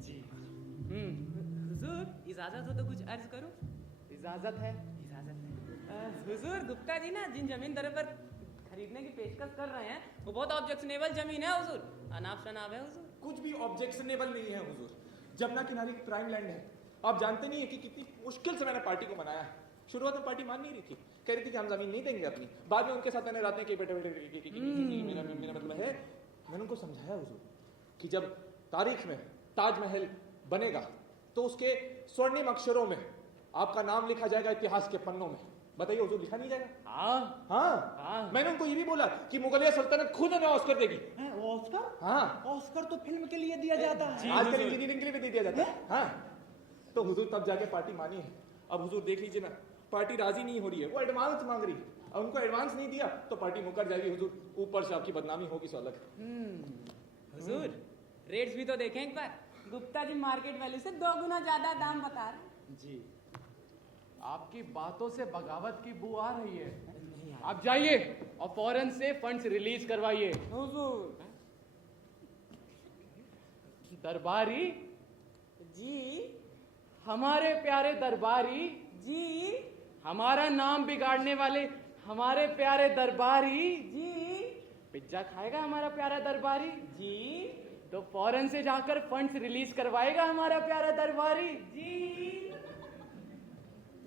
जी हुजूर, इजाजत हो तो कुछ अर्ज करूं? इजाजत है। हुजूर गुप्ता जी ना जिन जमीन पर खरीदने की पेशकश कर रहे हैं वो बहुत ऑब्जेक्शनेबल जमीन है हुजूर, अनाप शनाप है हुजूर। कुछ भी ऑब्जेक्शनेबल नहीं है हुजूर। जमुना किनारे की प्राइम लैंड है। आप जानते नहीं है कि कितनी मुश्किल से मैंने पार्टी को मनाया है। शुरुआत में पार्टी मान नहीं रही थी, कह रही थी कि हम जमीन नहीं देंगे अपनी। बाद में उनके साथ मैंने रातें की बेटे मेरा मतलब है, मैंने उनको समझाया हुजूर कि जब तारीख में ताजमहल बनेगा तो उसके स्वर्णिम अक्षरों में आपका नाम लिखा जाएगा इतिहास के पन्नों में। बताइए हुजूर, लिखा नहीं जाएगा? हाँ। मैंने उनको ये भी बोला कि मुगलिया सल्तनत खुद हमें ऑस्कर देगी। ऑस्कर? हाँ, ऑस्कर तो फिल्म के लिए दिया जाता है। आजकल इंजीनियरिंग के लिए भी दे दिया जाता है। हाँ, तो हुजूर तब जाके पार्टी मानी है। अब हुजूर देख लीजिए ना, पार्टी राजी नहीं हो रही है, वो एडवांस मांग रही है। अब उनको एडवांस नहीं दिया तो पार्टी मुकर जाएगी हुजूर, ऊपर से आपकी बदनामी होगी सो अलग। हुजूर रेट्स भी तो देखें एक बार। गुप्ता जी मार्केट वैल्यू से 2 गुना ज्यादा दाम बता रहे हैं। जी, आपकी बातों से बगावत की बू आ रही है। आप जाइए और फौरन से फंड्स रिलीज करवाइए। हुजूर दरबारी जी, हमारे प्यारे दरबारी जी, हमारा नाम बिगाड़ने वाले हमारे प्यारे दरबारी जी, पिज्जा खाएगा हमारा प्यारा दरबारी? जी, तो फौरन से जाकर फंड्स रिलीज करवाएगा हमारा प्यारा दरबारी? जी।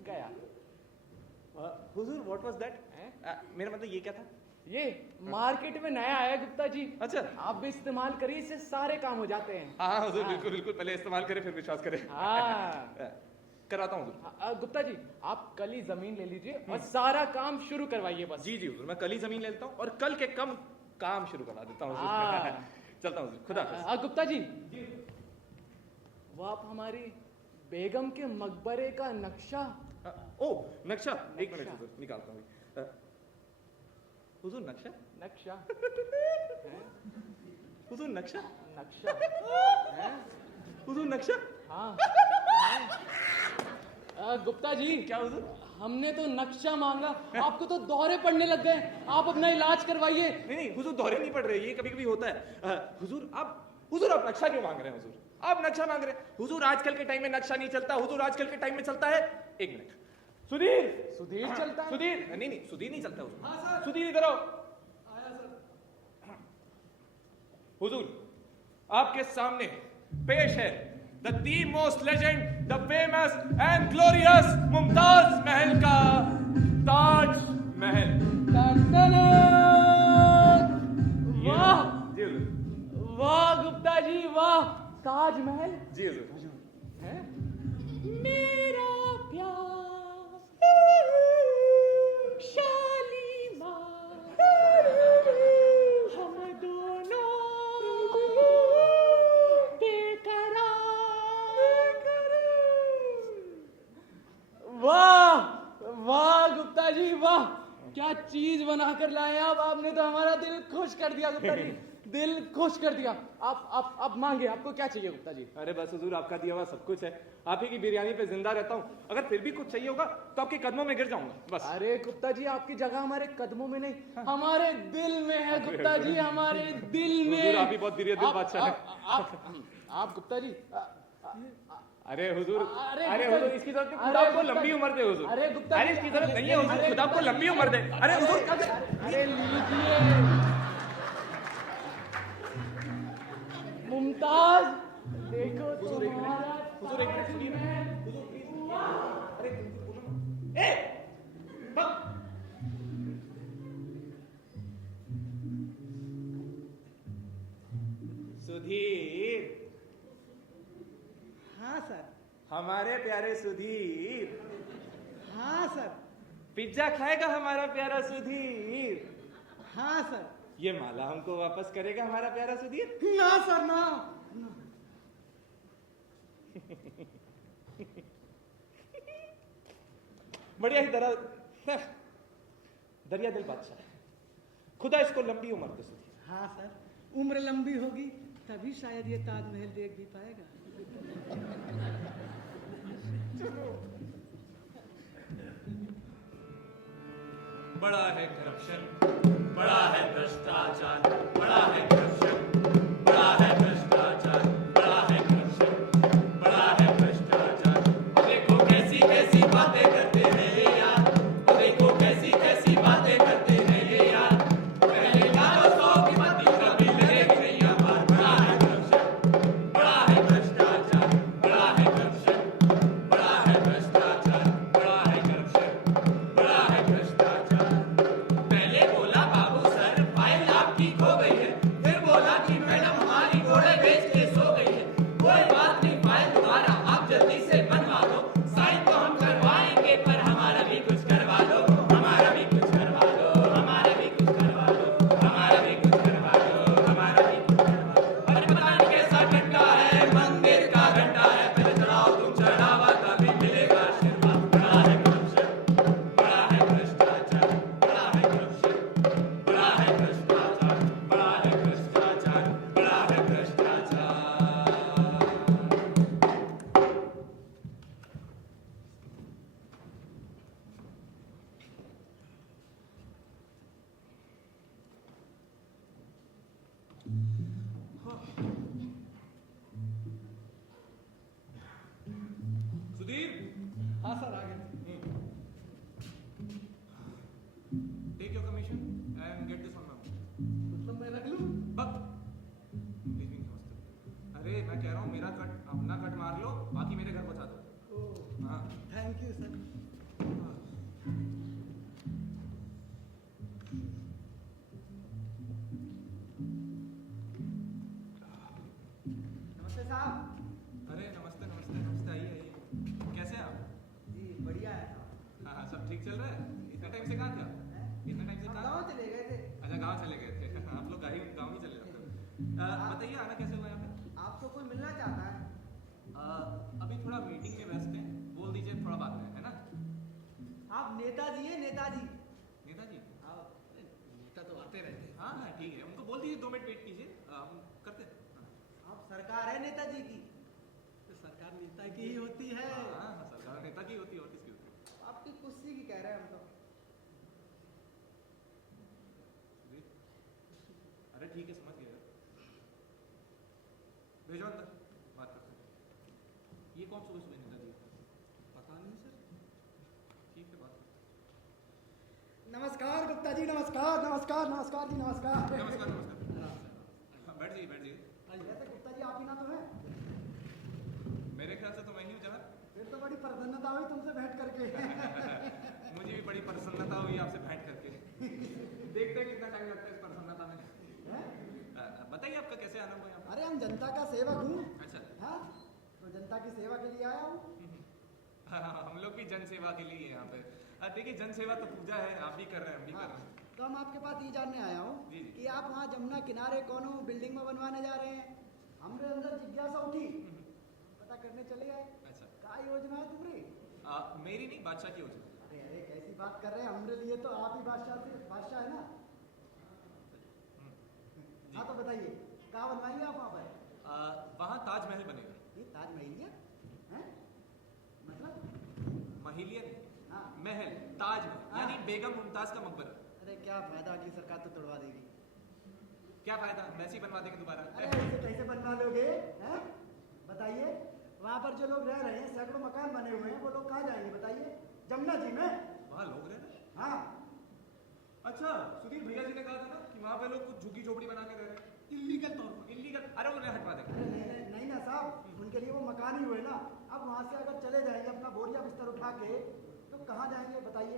गया। हुजूर व्हाट वाज दैट? मेरा मतलब ये क्या था ये मार्केट में नया आया है गुप्ता जी। अच्छा। आप भी इस्तेमाल करिए, इससे सारे काम हो जाते हैं। हाँ हुजूर, बिल्कुल बिल्कुल, पहले इस्तेमाल करें फिर विश्वास करें। हाँ। कराता हूँ हुजूर। गुप्ता जी आप कल ही जमीन ले लीजिए और सारा काम शुरू करवाइए बस। जी जी हुजूर, मैं कल ही जमीन ले लेता हूँ और कल के कम काम शुरू करवा देता हूँ हाँ। हुजूर। चलता हूँ हुजूर, खुदा हाफिज। गुप्ता जी वो आप हमारी बेगम के मकबरे का नक्शा। ओ नक्शा, एक मिनट हुजूर, निकालता हूँ। हुजूर नक्शा नक्शा हुजूर नक्शा नक्शा हुजूर नक्शा। हाँ गुप्ता जी क्या हुजूर? हमने तो नक्शा मांगा, आपको तो दौरे पड़ने लग गए। आप अपना इलाज करवाइए। नहीं नहीं हुजूर, दौरे नहीं पड़ रहे, ये कभी कभी होता है। हुजूर आप नक्शा क्यों मांग रहे हैं हुजूर? आप नक्शा मांग रहे हैं हुजूर? आजकल के टाइम में नक्शा नहीं चलता हुजूर, आजकल के टाइम में चलता है, एक मिनट, सुधीर। सुधीर चलता है? सुधीर नहीं, सुधीर नहीं चलता हुजूर। हाँ सर। सुधीर इधर आओ। आया सर। हुजूर आपके सामने पेश है the most legend, the famous and glorious Mumtaz Mahal का ताज महल। वाह जी हुजूर। वाह गुप्ता जी वाह, ताजमहल जी हुजूर। है मेरा प्यार शालीमार, हम दोनों वाह वाह गुप्ता जी वाह, क्या चीज बना कर लाए आप। आपने तो हमारा दिल खुश कर दिया गुप्ता जी, दिल खुश कर दिया। आप मांगे, आपको क्या चाहिए गुप्ता जी? अरे बस हुजूर, आपका दिया हुआ सब कुछ है। आप ही की बिरयानी पे जिंदा रहता हूँ। अगर फिर भी कुछ चाहिए होगा तो आपके कदमों में गिर जाऊंगा बस। अरे गुप्ता जी आपकी जगह हमारे कदमों में नहीं, हमारे दिल में है गुप्ता जी, हमारे दिल में। हुजूर आप ही बहुत दिल बादशाह हैं। आप गुप्ता जी अरे हुजूर, अरे अरे गुप्ता हुजूर, जी, इसकी जरूरत नहीं, अरे खुदा आपको गुप्ता लंबी जी, उम्र दे हुजूर। अरे गुप्ता अरे जी, इसकी जरूरत नहीं है हुजूर, अरे खुदा आपको गुप्ता लंबी जी, उम्र दे। अरे हुजूर क्या कर- अरे लीजिए मुमताज, देखो तुम्हारा हुजूर एक मिनट सुनिए ना। हुजूर प्लीज, अरे ए बक। सुधीर, हाँ सर। हमारे प्यारे सुधीर, हाँ सर। पिज्जा खाएगा हमारा प्यारा सुधीर? हाँ सर। ये माला हमको वापस करेगा हमारा प्यारा सुधीर? ना सर ना। बढ़िया ही दरिया दिल बादशाह है, खुदा इसको लंबी उम्र दे सुधीर। हाँ सर, उम्र लंबी होगी तभी शायद ये ताजमहल देख भी पाएगा। बड़ा है करप्शन, बड़ा है भ्रष्टाचार, बड़ा है करप्शन, बड़ा है भ्रष्टाचार, बड़ा है करप्शन, बड़ा है भ्रष्टाचार। देखो कैसी कैसी बातें करते हैं ये यार, देखो कैसी कैसी बातें करते हैं ये यार। पहले डालो 100 की बत्ती कभी लगेगी नहीं हमार। बड़ा है करप्शन, बड़ा है भ्रष्टाचार, बड़ा है करप्शन, बड़ा है भ्रष्टाचार, बड़ा है करप्शन, बड़ा है भ्रष्टाचार। पहले बोला बाबू सर फाइल साहब। अरे नमस्ते नमस्ते नमस्ते, आइए आइए। कैसे हैं आप? जी बढ़िया है साहब। हाँ हाँ, सब ठीक चल रहा है? इतने टाइम से कहाँ थे आप? इतने टाइम से हम कहाँ? गाँव चले गए थे। अच्छा, गाँव चले गए थे। आप लोग गाँव ही चले जाते हो। बताइए, आना कैसे हुआ यहाँ पे? आपको कोई मिलना चाहता है? अभी थोड़ा मीटिंग में व्यस्त हैं, बोल दीजिए थोड़ा बाद में, है ना? आप नेताजी हैं, नेताजी। नेताजी? हाँ। नेता तो आते रहते हैं। हाँ हाँ ठीक है, उनको बोल दीजिए 2 मिनट वेट कीजिए, हम करते हैं। आप सरकार है नेताजी की। तो सरकार नेता की ही होती है। हाँ हाँ, सरकार नेता की होती है और किसकी होती है? आपकी कुर्सी की कह रहे हैं हम तो। अरे ठीक है, समझ गया। भेजो अंदर, बात करते हैं। ये कौन सुबह सुबह नेताजी? पता नहीं सर। ठीक है, बात करते नमस्कार गुप्ता जी, नमस्कार नमस्कार नमस्कार जी, नमस्कार। हैं। नमस्कार नमस्कार। हाँ, बैठ जाइए बैठ जाइए। वैसे गुप्ता जी आप ही ना तो हैं? मेरे ख्याल से तो मैं ही हूँ जनाब। फिर तो बड़ी प्रसन्नता हुई तुमसे भेंट करके। मुझे भी बड़ी प्रसन्नता हुई आपसे भेंट करके। देखते हैं कितना टाइम लगता है इस प्रसन्नता में। बताइए आपका कैसे आना हुआ यहाँ पे? अरे हम जनता का सेवक हूँ। अच्छा। हाँ, तो जनता की सेवा के लिए आया हूँ। हाँ, हम लोग भी जन सेवा के लिए हैं यहाँ पे। देखिए, जन सेवा तो पूजा है, आप भी कर रहे हैं, हम भी कर रहे हैं। तो हम आपके पास ये जानने आया हूँ जी, जी। कि आप वहाँ जमुना किनारे कौन बिल्डिंग में बनवाने जा रहे हैं। हमरे अंदर जिज्ञासा उठी, पता करने चले आए। अच्छा। क्या योजना है तुम्हारी? मेरी नहीं, बादशाह की योजना। अरे अरे कैसी बात कर रहे हैं, हमरे लिए तो आप ही बादशाह है ना। जी। हाँ तो बताइए, कहाँ बनवाएंगे आप वहाँ पर? वहाँ ताजमहल बनेगा। ये ताजमहलिया हैं? मतलब? महलिया नहीं, हाँ। महल, ताजमहल, हाँ। यानी बेगम मुमताज का मकबरा। अरे क्या फायदा, अगली सरकार तो तोड़वा देगी। क्या फायदा, वैसे ही बनवा देंगे दोबारा। अरे ऐसे कैसे बनवा लोगे हैं? बताइए, वहाँ पर जो लोग रह रहे हैं, सैकड़ों मकान बने हुए हैं, वो लोग कहाँ जाएंगे बताइए? जमुना जी में। वहाँ लोग रह रहे हैं? हाँ। अच्छा, सुधीर भैया जी ने कहा था ना कि वहाँ पे लोग कुछ झुग्गी झोपड़ी बना के रह रहे हैं। इलीगल तौर पर। इलीगल? अरे उन्हें हटवा देंगे। अरे नहीं ना साहब, उनके लिए वो मकान ही हुए ना। अब वहाँ से अगर चले जाएंगे अपना बोरिया बिस्तर उठा के, तो कहाँ जाएंगे बताइए?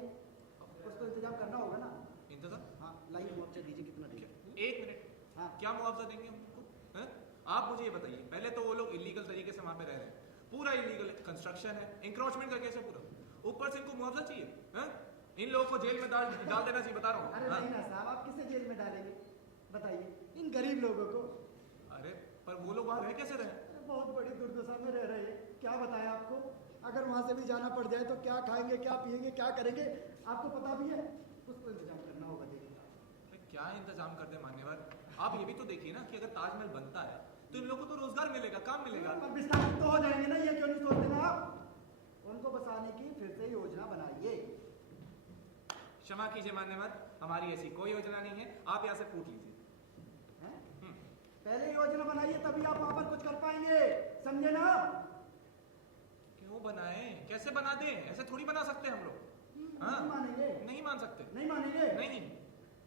कुछ तो इंतजाम करना होगा ना। इंतजार? हाँ, लाइए मुआवजा दीजिए, कितना दीजिए? 1 मिनट। हाँ। क्या मुआवजा देंगे उनको? हैं? आप मुझे ये बताइए, पहले तो वो लोग इलीगल तरीके से वहाँ पे रह रहे हैं, पूरा इलीगल कंस्ट्रक्शन है, इंक्रोचमेंट का केस है पूरा, ऊपर से इनको मुआवजा चाहिए? हैं? इन लोगों को जेल में डाल देना चाहिए, बता रहा हूँ। अरे हाँ? नहीं ना साहब, आप किसे जेल में डालेंगे बताइए, इन गरीब लोगों को? अरे पर वो लोग वहाँ रह कैसे रहे? अरे बहुत बड़ी दुर्दशा में रह रहे हैं, क्या बताएं आपको। अगर वहाँ से भी जाना पड़ जाए तो क्या खाएंगे, क्या पिएंगे, क्या करेंगे, आपको पता भी है। कुछ तो इंतजाम करना होगा। देखिए अरे क्या इंतजाम कर दे मान्यवर, आप ये भी तो देखिए ना कि अगर ताजमहल बनता है तो इन लोगों को तो रोजगार मिलेगा, काम मिलेगा। अब विस्थापित तो हो जाएंगे ना, ये क्यों नहीं सोचते ना आप? उनको बसाने की फिर से योजना बनाइए। क्षमा कीजिए मान्यवर, हमारी ऐसी कोई योजना नहीं है, आप यहाँ से फूट लीजिए। हैं? पहले योजना बनाइए, तभी आप वहाँ पर कुछ कर पाएंगे, समझे ना? क्यों बनाए, कैसे बना दें? ऐसे थोड़ी बना सकते हम लोग। हाँ? नहीं मानेंगे? नहीं मान सकते। नहीं मानेंगे? नहीं।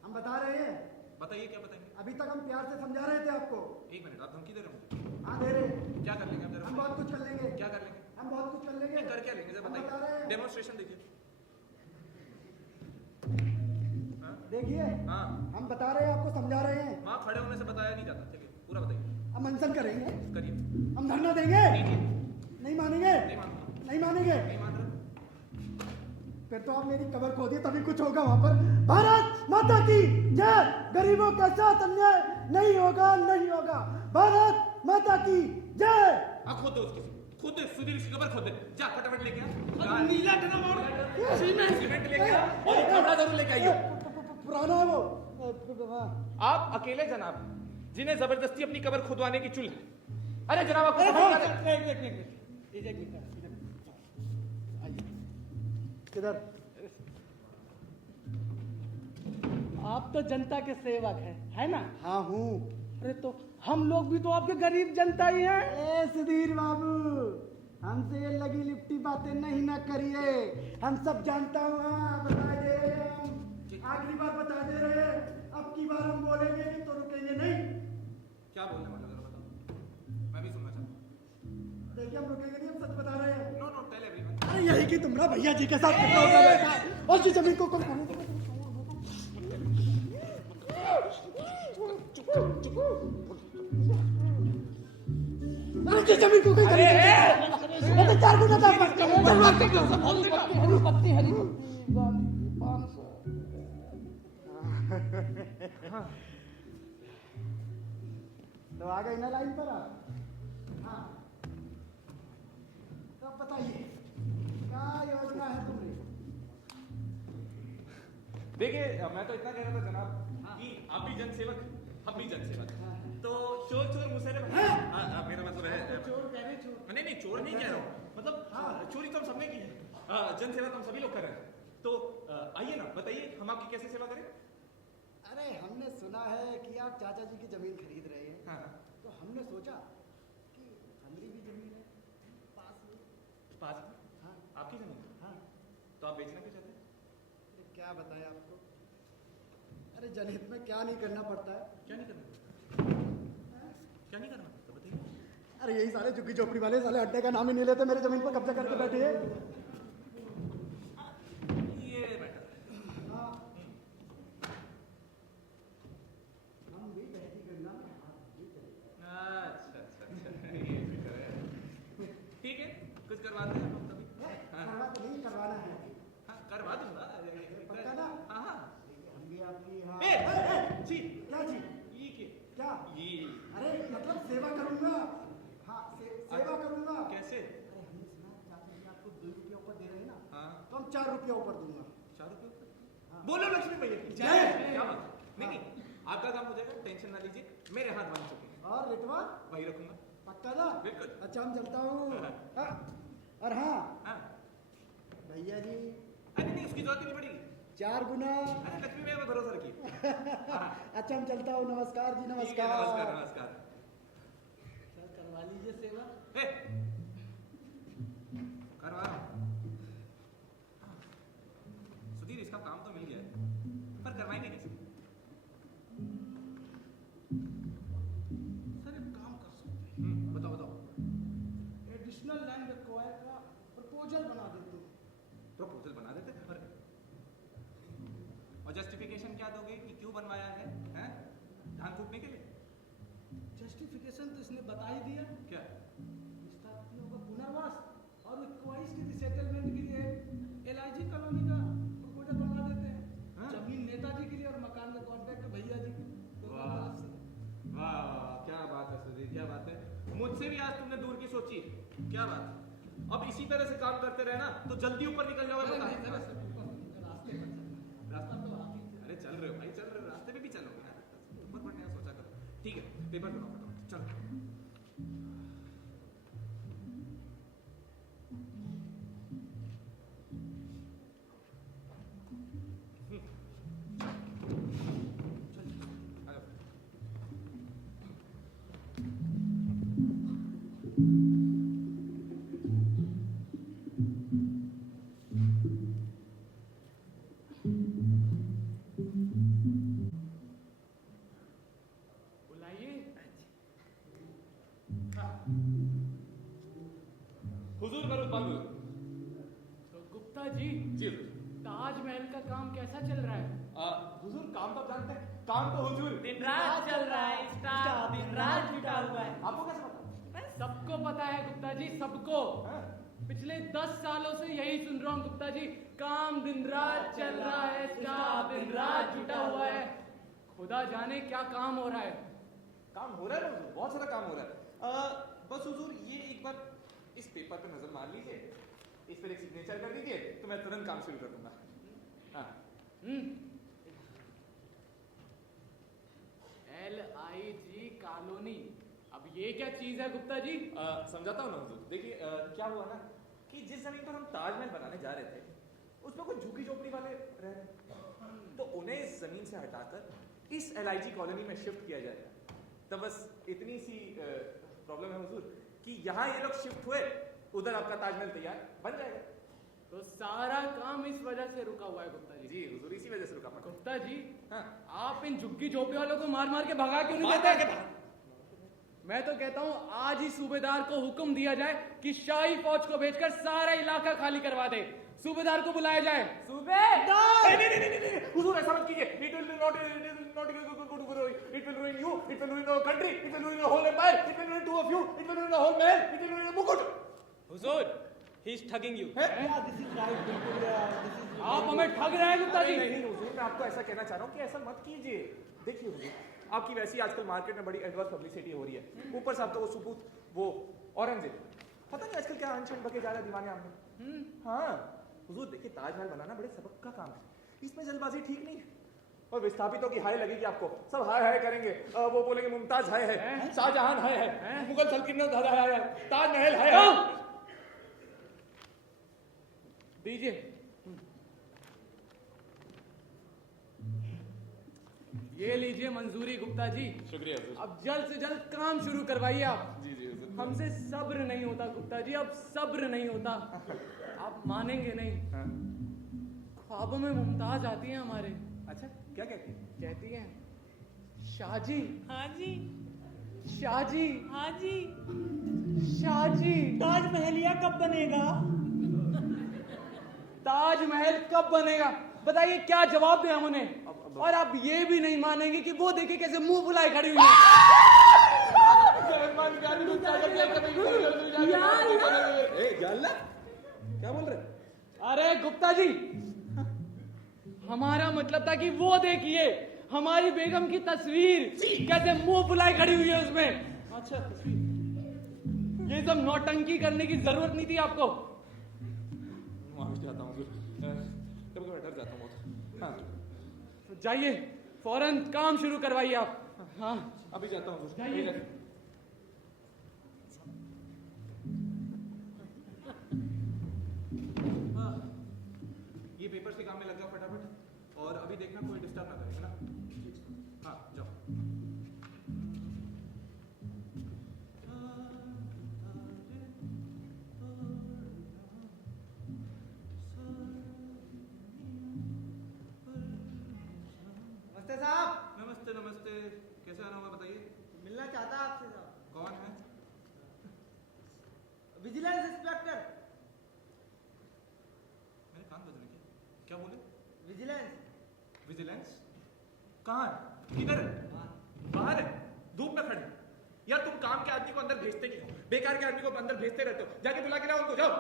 हम बता रहे हैं, बताइए क्या बताएंगे? अभी तक हम प्यार से समझा रहे थे आपको। 1 मिनट, आप धमकी दे रहे हो? हाँ दे रहे। क्या कर लेंगे आप जरा हम बहुत कुछ कर लेंगे। क्या कर लेंगे? हम बहुत कुछ कर लेंगे। कर क्या लेंगे जरा हम बता रहे बताइए, हैं। डेमोन्स्ट्रेशन देखिए। हाँ? देखिए, हाँ, हम बता रहे हैं, आपको समझा रहे हैं। वहाँ खड़े होने से बताया नहीं जाता। चलिए पूरा बताइए, हम अनशन करेंगे, करिए। हम धरना देंगे। कीजिए। नहीं मानेंगे? नहीं मानता। नहीं मानेंगे? नहीं मान रहे? फिर तो आप मेरी कबर खोदिए, तभी कुछ होगा वहां पर। भारत माता की जय। गरीबों के साथ अन्याय नहीं होगा, नहीं होगा। भारत माता की जय। खुद दो उसकी, खुद दे, सुधीर की खबर खुद दे। जा फटाफट लेके आ। और नीला ड्रम और सीमेंट लेके आ और एक कपड़ा जरूर लेके आइयो। पुराना है वो। आप अकेले जनाब जिन्हें जबरदस्ती अपनी कबर खुदवाने की चुल है। अरे जनाब आपको समझ हाँ, आ रहा है? एक मिनट किधर? आप तो जनता के सेवक हैं, है ना? हाँ हूँ। अरे तो हम लोग भी तो आपके गरीब जनता ही हैं। ए सुधीर बाबू, हमसे ये लगी लिपटी बातें नहीं ना करिए। हम सब जानता हूँ। हाँ, बता दे रहे हैं हम। आखिरी बार बता दे रहे हैं, अब की बार हम बोलेंगे कि तो रुकेंगे नहीं। क्या बोलने वाला जरा बताओ, मैं भी सुनना चाहता हूँ। देखिए, हम रुकेंगे नहीं, हम सच बता रहे हैं। No no, tell everyone. अरे यही कि तुम्हारा भैया जी के साथ कितना होता है और की जमीन को कौन अरे किस जमीन को कहीं ये तो 4 गुना था हरी पत्ती गाली 500 तो आ गई ना लाइन पर आप। हाँ तो अब बताइए क्या योजना है तुम्हारी? देखिए मैं तो इतना कह रहा था जनाब कि आप भी जनसेवक हम भी जनसेवक तो चोर चोर मुसहरे मेरा मतलब है चोर कह रहे चोर नहीं चोर नहीं कह रहा हूँ मतलब चोरी तो हम सबने की है जनसेवा तो हम सभी लोग कर रहे हैं तो आइए ना बताइए हम आपकी कैसे सेवा करें। अरे हमने सुना है कि आप चाचा जी की जमीन खरीद रहे हैं। हाँ तो हमने सोचा कि हमारी भी जमीन है पास में। पास में हाँ आपकी जमीन हाँ तो आप बेचना क्यों चाहते हैं? अरे क्या बताएं आपको, अरे जनहित में क्या नहीं करना पड़ता है। क्या नहीं करना क्या नहीं करना तो बताइए। अरे यही साले झुग्गी झोपड़ी वाले साले अड्डे का नाम ही नहीं लेते, मेरी जमीन पर कब्जा करके बैठे हैं। ये बेटर हाँ हम भी बहती गंगा में हाथ भी चले। अच्छा ये बेटर है ठीक है कुछ करवाते हैं हम तभी करवा तो नहीं करवाना है हाँ करवा दूंगा पक्का ना? हाँ हाँ हम भी आपकी हाँ जी क्या जी क्या ये अरे मतलब सेवा करूंगा। हाँ सेवा करूंगा। कैसे? अरे हमने सुना चाचा जी आपको 2 रुपया ऊपर दे रहे हैं ना, हाँ तो हम 4 रुपया ऊपर दूंगा। 4 रुपये हाँ। बोलो लक्ष्मी भैया की जय। क्या बात नहीं आपका काम हो जाएगा टेंशन ना लीजिए मेरे हाथ बन चुके हैं और रिटवा वही रखूंगा पक्का ना? बिल्कुल। अच्छा हम चलता हूँ। हाँ। हाँ, और हाँ हाँ भैया जी अरे नहीं उसकी जरूरत ही नहीं पड़ेगी 4 गुना। अरे लक्ष्मी भैया पे भरोसा रखिए अच्छा हम चलता हूँ। नमस्कार जी ठीक है, नमस्कार। नमस्कार नमस्कार सर करवा लीजिए सेवा। ए, करवा रहा हूं। सुधीर इसका काम तो मिल गया है पर करवाएंगे कैसे? सर एक काम कर सकते हैं, बताओ बताओ एडिशनल लैंड एक्वायर का प्रपोजल बना देते हैं। प्रपोजल बना देते हैं और जस्टिफिकेशन क्या दोगे कि क्यों बनवाया है हैं? धान कूटने के लिए? जस्टिफिकेशन तो इसने बता ही दिया, क्या विस्थापितों का पुनर्वास और 21 के रिसेटलमेंट के लिए एलआईजी कॉलोनी का प्रपोजल बनवा देते हैं। हाँ? जमीन नेताजी के लिए और मकान का कॉन्ट्रैक्ट भैया जी के दोनों वाह। तरफ से। वाह वाह क्या बात है सुधीर क्या बात है मुझसे भी आज तुमने दूर की सोची क्या बात अब इसी तरह से काम करते रहे ना तो जल्दी ऊपर निकल जाओगे नहीं, नहीं, बता जरा सा रास्ते पर चलना। रास्ता तो आप ही अरे चल रहे हो भाई चल रहे हो रास्ते पे भी चलोगे यार ऊपर बढ़ने का सोचा करो ठीक है पेपर बनाओ फटाफट चलो आ जाओ। बुलाइए। हुजूर मरुद बाबू तो गुप्ता जी जी हुजूर ताजमहल का काम कैसा चल रहा है? हुजूर काम तो आप जानते हैं काम तो हुजूर दिन रात चल रहा है स्टाफ दिन रात जुटा हुआ है। आपको कैसे पता सबको पता है गुप्ता जी सबको। हाँ? पिछले 10 सालों से यही सुन रहा हूँ गुप्ता जी, काम दिन रात चल रहा है, स्टाफ दिन रात जुटा हुआ है। खुदा जाने क्या काम हो रहा है। काम हो रहा है ना हुजूर बहुत सारा काम हो रहा है बस हुजूर ये एक बार इस पेपर पे नजर मार लीजिए इस पर एक सिग्नेचर कर दीजिए तो मैं तुरंत काम शुरू कर दूंगा हाँ LIG कॉलोनी, अब ये क्या चीज है गुप्ता जी? समझाता हूँ ना हुजूर देखिए क्या हुआ ना कि जिस जमीन पर हम ताजमहल बनाने जा रहे थे उसमें कुछ झुग्गी झोपड़ी वाले रह रहे तो उन्हें इस जमीन से हटाकर इस LIG कॉलोनी में शिफ्ट किया जाएगा। तो बस इतनी सी प्रॉब्लम है हुजूर कि यहाँ ये लोग शिफ्ट हुए उधर आपका ताजमहल तैयार बन जाएगा। तो सारा काम इस वजह से रुका हुआ है गुप्ता जी। जी हुजूर इसी वजह से रुका पड़ा। गुप्ता जी हाँ आप इन झुग्गी झोपड़ी वालों को मार मार के भगा क्यों नहीं मार देते? मार के मैं तो कहता हूँ आज ही सूबेदार को हुक्म दिया जाए कि शाही फौज को भेजकर सारा इलाका खाली करवा दे। सूबेदार को बुलाया जाए। नहीं, हुजूर ऐसा मत कीजिए। It will not good for you. It will ruin you. It will ruin the whole country. It will ruin the whole empire. It will ruin two of you. It will ruin the whole mahal. It will ruin the mukut. Hazur, he is thugging you. Yeah, this is right, बिल्कुल यार, this is आप हमें ठग रहे हैं गुप्ता जी। नहीं हुजूर, मैं आपको ऐसा कहना चाह रहा हूँ कि ऐसा मत कीजिए। देखिए हुजूर, आपकी वैसी आजकल मार्केट में बड़ी एडवर्स पब्लिसिटी हो रही है, ऊपर से आपका वो सुपूत, वो औरंगजेब, पता नहीं आजकल क्या अनशन बके जा रहा है दीवाने आमने। हाँ हुजूर, देखिए ताजमहल बनाना बड़े सबक का काम है, इसमें जल्दबाजी ठीक नहीं है। और विस्थापितों की हाय लगेगी आपको, सब हाय हाय करेंगे, वो बोलेंगे मुमताज हाय है, शाहजहां हाय है, मुगल सल्तनत हाय है, ताजमहल हाय है। दीजिए। ये लीजिए मंजूरी गुप्ता जी। शुक्रिया हुजूर। अब जल्द से जल्द काम शुरू करवाइए आप। जी जी हुजूर। हमसे सब्र नहीं होता गुप्ता जी, अब सब्र नहीं होता। आप मानेंगे नहीं, हाँ। ख्वाबों में मुमताज आती हैं हमारे। अच्छा, क्या कहती है? कहती हैं, शाहजी, हाँ जी, शाहजी, हाँ जी। शाहजी, ताजमहलिया कब बनेगा? ताजमहल कब बनेगा? बताइए क्या जवाब दें हम उन्हें? और आप ये भी नहीं मानेंगे कि वो देखिए कैसे मुंह फुलाए खड़ी हुई है। क्या बोल रहे? अरे गुप्ता जी, हमारा मतलब था कि वो देखिए हमारी बेगम की तस्वीर कैसे मुंह फुलाए खड़ी हुई है उसमें। अच्छा, तस्वीर। ये सब नौटंकी करने की जरूरत नहीं थी आपको। माफी चाहता हूँ, कभी कभी डर जाता हूँ बहुत। हाँ, तो जाइए, फौरन काम शुरू करवाइए आप। हाँ, अभी जाता हूँ। जाइए। ये पेपर्स के काम में लग जाओ फटाफट, और अभी देखना कोई डिस्टर्ब ना करेगा ना। हाँ, जाओ। नमस्ते साहब। नमस्ते नमस्ते, कैसे आना होगा बताइए? मिलना चाहता है आपसे साहब। कौन है? Vigilance inspector. मेरे कान बज रहे हैं क्या बोले? विजिलेंस। विजिलेंस? कहाँ है? किधर है? बाहर है, धूप में खड़े। यार तुम काम के आदमी को अंदर भेजते नहीं हो, बेकार के आदमी को अंदर भेजते रहते हो। जाके बुला के लाओ उनको, जाओ।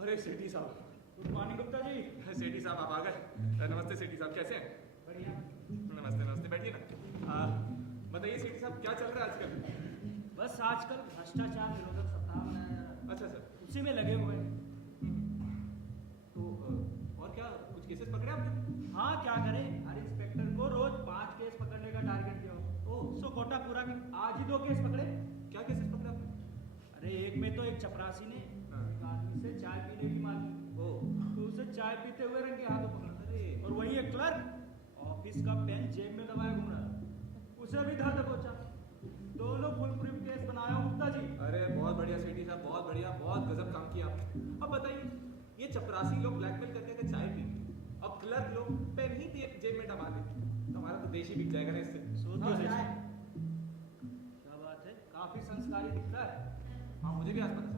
अरे सेठी साहब। Good morning Gupta ji. सेठी साहब आप आ गए। नमस्ते सेठी साहब, कैसे हैं? बढ़िया। नमस्ते नमस्ते, बैठिए ना। बताइए सेठी साहब, क्या चल रहा है आजकल? बस आजकल भ्रष्टाचार निरोधक सप्ताह मनाया जा रहा है, अच्छा सर। उसी में लगे हुए हैं। तो और क्या, कुछ केसेस पकड़े आपने? हाँ, क्या करें, हर इंस्पेक्टर को रोज 5 केस पकड़ने का टारगेट दिया हो। सो कोटा पूरा आज ही 2 केस पकड़े। क्या केसेस पकड़े आपने? अरे एक में तो एक चपरासी ने हाँ। एक आदमी से चाय पीने की मांगी, तो उसे चाय पीते हुए रंगे हाथों पकड़ा। अरे। और वहीं एक क्लर्क ऑफिस का पेन जेब में दबाए घूम रहा है, उसे भी धर दबोचा। दोनों फुल प्रूफ केस बनाया हूं गुप्ता जी। अरे बहुत बढ़िया सेठी साहब, बहुत बढ़िया, बहुत गजब काम किया आपने। अब बताइए, ये चपरासी लोग ब्लैकमेल करके चाय पी, अब क्लर्क लोग पेन ही जेब में दबा दे, तो हमारा तो देश ही बिक जाएगा ना इससे। सो तो हाँ, है। क्या बात है, काफी संस्कारी दिखता है। हाँ, मुझे भी आज पता चला।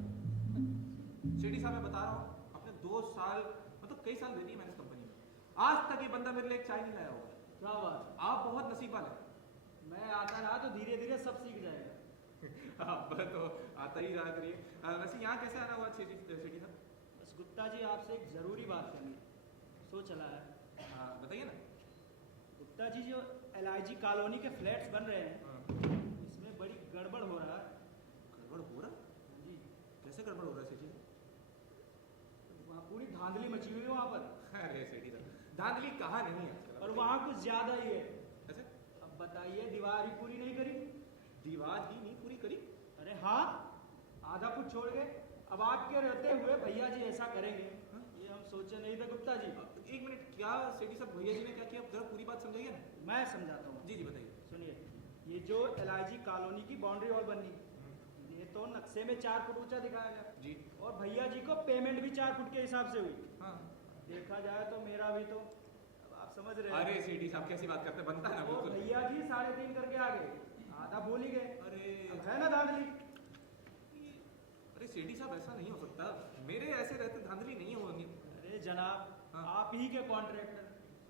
सेठी साहब मैं बता रहा हूँ, अपने 2 साल मतलब कई साल दे दिए मैंने इस कंपनी में, आज तक ये बंदा मेरे लिए एक चाय नहीं लाया होगा। क्या बात, आप बहुत नसीब वाले हैं। मैं आता रहा तो धीरे धीरे सब सीख जाएगा। आप तो आता ही रहा करिए। वैसे यहाँ कैसे आना हुआ सेठी साहब? बस गुप्ता जी आपसे एक जरूरी बात करनी है, सो चला है। हाँ, बताइए ना। गुप्ता जी, जो LIG कॉलोनी के फ्लैट्स बन रहे हैं, हाँ। इसमें बड़ी गड़बड़ हो रहा है। गड़बड़ हो रहा? जी, कैसे गड़बड़ हो रहा है सेठी साहब? वहाँ पूरी धांधली मची हुई है वहाँ पर। अरे सेठी साहब, धांधली कहाँ नहीं है आजकल। और वहाँ कुछ ज्यादा ही है। अच्छा, अब बताइए, दीवार ही पूरी नहीं करी। दीवार ही नहीं पूरी करी? अरे हाँ, आधा फुट छोड़ गए। अब आपके रहते हुए भैया जी ऐसा करेंगे, ये हम सोचे नहीं थे गुप्ता जी। एक मिनट, क्या सेठी साहब भैया जी ने क्या किया? जरा पूरी बात समझाइए ना। मैं समझाता हूँ। जी जी बताइए। सुनिए, ये जो LIG कॉलोनी की बाउंड्री वॉल बननी, ये तो नक्शे में 4 फुट ऊंचा दिखाया गया जी। और भैया जी को पेमेंट भी 4 फुट के हिसाब से हुई। हाँ। देखा जाए तो मेरा भी तो, अब आप समझ रहे हैं। अरे सेठी साहब कैसी बात करते हैं, बनता है ना वो बिल्कुल। भैया जी 3.5 करके आ गए, आधा भूल ही गए। अरे अब है ना धांधली। अरे सेठी साहब ऐसा नहीं हो सकता, मेरे ऐसे जनाब, हाँ। आप ही के कॉन्ट्रैक्टर,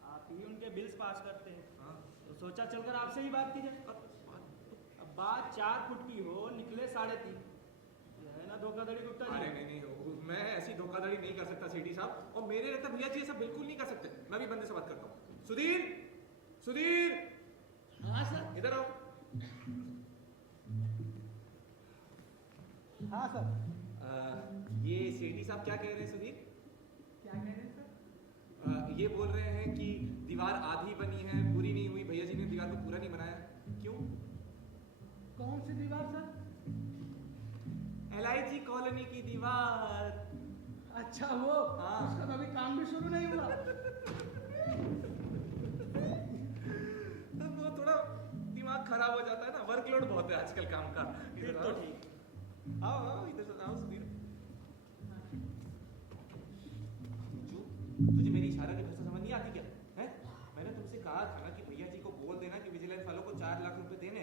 आप ही उनके बिल्स पास करते हैं। हाँ। तो सोचा चलकर आपसे ही बात की जाए। अब बात 4 फुट की हो, निकले 3.5, यह है ना धोखाधड़ी गुप्ता जी। अरे नहीं, मैं ऐसी धोखाधड़ी नहीं कर सकता सेठी साहब, और मेरे रहता भैया जी ऐसा बिल्कुल नहीं कर सकते। मैं भी बंदे से बात करता हूँ। सुधीर, सुधीर, हाँ सर। इधर आओ। हाँ सर। ये सेठी साहब क्या कह रहे हैं सुधीर? क्या कह रहे हैं सर? ये बोल रहे हैं कि दीवार आधी बनी है, पूरी नहीं हुई, भैया जी ने दीवार को पूरा नहीं बनाया। क्यों? कौन सी दीवार सर? LIG कॉलोनी की दीवार। अच्छा वो, हाँ। उसका तो अभी काम भी शुरू नहीं हुआ। वो थोड़ा दिमाग खराब हो जाता है ना, वर्कलोड बहुत है आजकल काम का। फिर तो ठीक। आओ आओ, इधर से आओ सुधीर। तुझे मेरी इशारा की भाषा समझ नहीं आती क्या? है? मैंने तुमसे कहा था ना कि भैया जी को बोल देना कि विजिलेंस वालों को 4 लाख रुपए देने।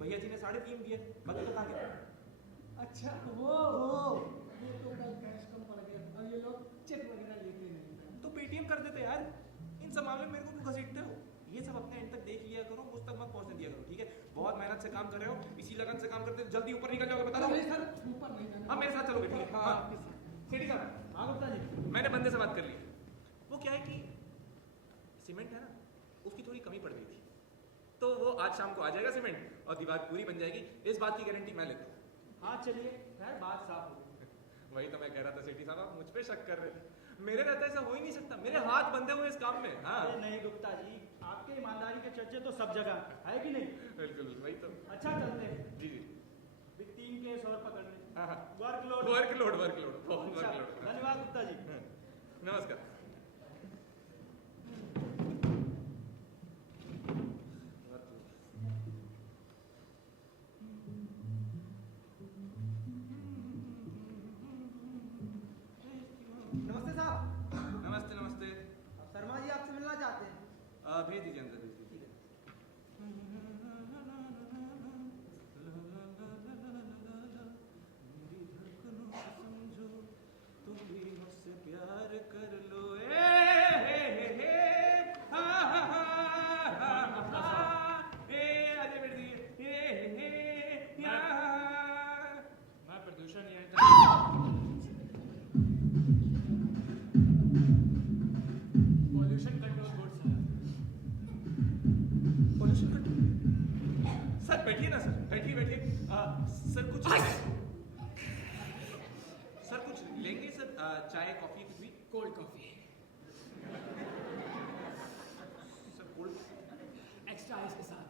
भैया जी ने 3.5 दिए, बाकी तो कहाँ गया? अच्छा वो तो कल कैश कम पड़ गया और ये लोग चेक वगैरह लेते नहीं। तो पेटीएम कर देते यार। इन सब मामले में मेरे को क्यों घसीटते हो? ये सब अपने एंड तक देख लिया करो, मुझ तक मत पहुंचने दिया करो, ठीक है? बहुत मेहनत से काम कर रहे हो, इसी लगन से काम करते हो, जल्दी ऊपर निकल जाओगे, बता दो। नहीं सर, ऊपर नहीं जाना। हाँ, मेरे साथ चलोगे, ठीक है? हाँ, सेठी साहब, हाँ गुप्ता जी। मैंने बंदे से बात कर ली। वो क्या है कि सीमेंट है ना, उसकी थोड़ी कमी पड़ गई थी, तो वो आज शाम को आ जाएगा सीमेंट और दीवार पूरी बन जाएगी। इस बात की गारंटी मैं लेता हूँ। हाँ चलिए, खैर बात साफ हो गई। वही तो मैं कह रहा था सेठी साहब, आप मुझ पे शक कर रहे थे। मेरे रहता ऐसा हो ही नहीं सकता, मेरे हाथ बंधे हुए इस काम में। हाँ अरे नहीं गुप्ता जी, आपके ईमानदारी के चर्चे तो सब जगह है कि नहीं? बिल्कुल, वही तो। अच्छा चलते हैं। जी जी। भी 3 केस और पकड़ लें। हाँ हाँ, वर्कलोड। वर्कलोड वर्कलोड बहुत अच्छा, वर्कलोड। धन्यवाद गुप्ता जी। नमस्कार। नमस्ते साहब। नमस्ते नमस्ते। शर्मा जी आपसे मिलना चाहते हैं। भेज दीजिए अंदर, भेज दीजिए। मेरी धड़कनों को समझो, तुम भी मुझसे प्यार कर लो। आजे बैठ दीजिए। मैं प्रदूषण नियंत्रण pollution control board pollution control. Sir बैठिए ना, सर बैठिए बैठिए। सर कुछ सर कुछ लेंगे सर? चाय कॉफी कुछ भी? Cold coffee sir cold? Extra ice के साथ।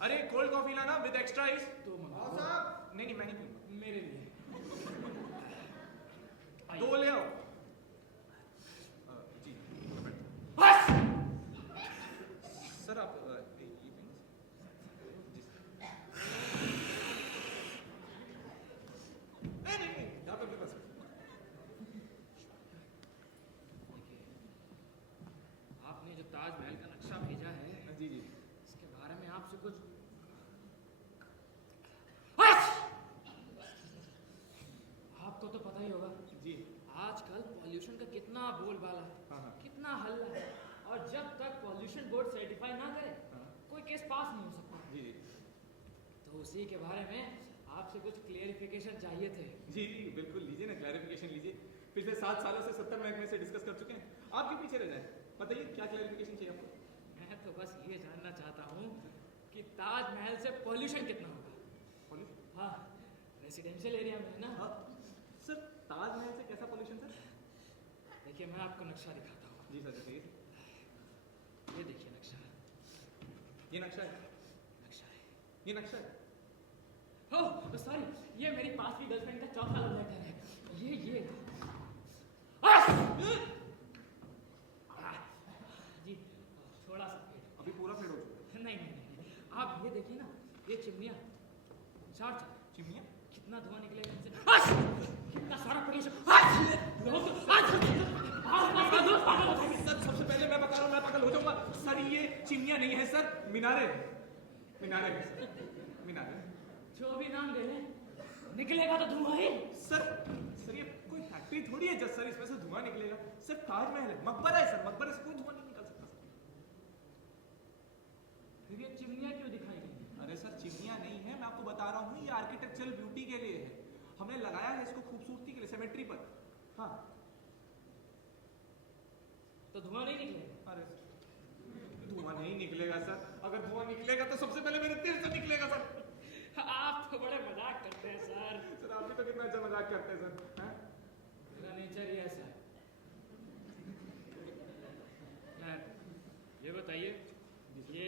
अरे कोल्ड कॉफी लाना विद एक्स्ट्रा आइस। तो मंगाओ। नहीं नहीं, मैं नहीं पीऊंगा। मेरे लिए 2 ले आओ। जी सर, आप ये पीएंगे? जी सर। नहीं नहीं, यहाँ पे बस। आपने जो ताजमहल का नक्शा भेजा है, जी जी। इसके बारे में आपसे कुछ आपको तो पता ही होगा जी आजकल पॉल्यूशन का कितना बोलबाला है, हाँ हाँ। कितना हल्ला है, और जब तक पॉल्यूशन बोर्ड सर्टिफाई ना करे हाँ। कोई केस पास नहीं हो सकता। जी जी तो उसी के बारे में आपसे कुछ क्लियरिफिकेशन चाहिए थे। जी जी, बिल्कुल लीजिए ना, क्लैरिफिकेशन लीजिए। पिछले 7 सालों से 70 महकमे से डिस्कस कर चुके हैं, आप क्यों पीछे रह जाए? बताइए क्या क्लैरिफिकेशन चाहिए आपको? मैं तो बस ये जानना चाहता हूँ कि ताजमहल से पॉल्यूशन कितना होगा। पॉल्यूशन? हाँ, रेसिडेंशियल एरिया में है ना। हाँ सर, ताजमहल से कैसा पॉल्यूशन सर? देखिए मैं आपको नक्शा दिखाता हूँ। जी सर, दिखाइए। ये देखिए नक्शा, ये नक्शा है? नक्शा है। ये नक्शा है? ओह सॉरी, ये मेरी पास की गर्लफ्रेंड का चौथा लव लेटर है। ये जी थोड़ा सा फेड। अभी पूरा फेड हो चुका नहीं नहीं नहीं, आप ये देखिए ना, ये चिमनियाँ चार है। चिमनियाँ? कितना धुआं निकलेगा इनसे, कितना सारा पोल्यूशन। सर सबसे पहले मैं बता रहा हूँ, मैं पागल हो जाऊंगा सर। ये चिमनियाँ नहीं है सर, मीनारे मीनारे हैं सर, मीनारे। जो भी नाम ले लें, निकलेगा तो धुआं ही। सर सर ये कोई फैक्ट्री फैक्ट्री थोड़ी है जज सर, इसमें से धुआं निकलेगा। सिर्फ ताजमहल है, मकबरा है सर, मकबरे से कोई धुआं नहीं निकल सकता सर। फिर ये चिमनियाँ क्यों दिखाई गई? अरे सर चिमनियाँ नहीं है, मैं आपको बता रहा हूँ, ये आर्किटेक्चरल ब्यूटी के लिए है। हमने लगाया है इसको खूबसूरती के लिए, सिमेट्री पर। हाँ तो धुआं नहीं निकलेगा? अरे धुआं नहीं निकलेगा सर, अगर धुआं निकलेगा तो सबसे पहले मेरे तीर से निकलेगा सर। आप तो बड़े मजाक करते हैं सर। सर आप भी तो कितना अच्छा मजाक करते हैं सर। हैं? मेरा नेचर ही ऐसा है। खैर, ये बताइए ये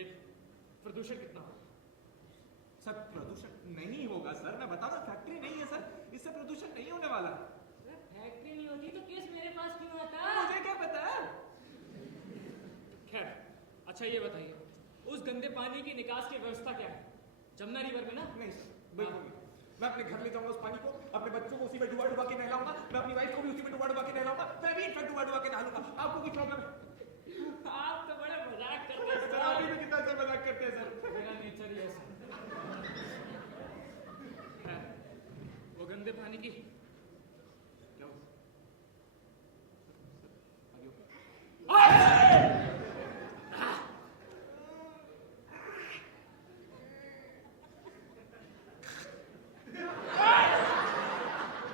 प्रदूषण कितना होगा? सर प्रदूषण नहीं होगा सर, मैं बता रहा हूँ, फैक्ट्री नहीं है सर, इससे प्रदूषण नहीं होने वाला। फैक्ट्री नहीं होती तो केस मेरे पास क्यों आता? मुझे क्या पता है। खैर, अच्छा ये बताइए उस गंदे पानी की निकास की व्यवस्था क्या है? जमुना रिवर में ना? नहीं सर, बिल्कुल नहीं। मैं अपने घर ले जाऊंगा उस पानी को, अपने बच्चों को उसी में डुबा डुबा के नहलाऊंगा, मैं अपनी वाइफ को भी उसी में डुबा डुबा के नहलाऊंगा, मैं भी इनफैक्ट डुबा डुबा के नहलाऊंगा। आपको कोई प्रॉब्लम है? आप तो बड़े मजाक करते हैं सर आप भी तो कितना अच्छा मजाक करते हैं सर। मेरा नेचर ही ऐसा है। वो गंदे पानी की क्या हुआ? आगे हो।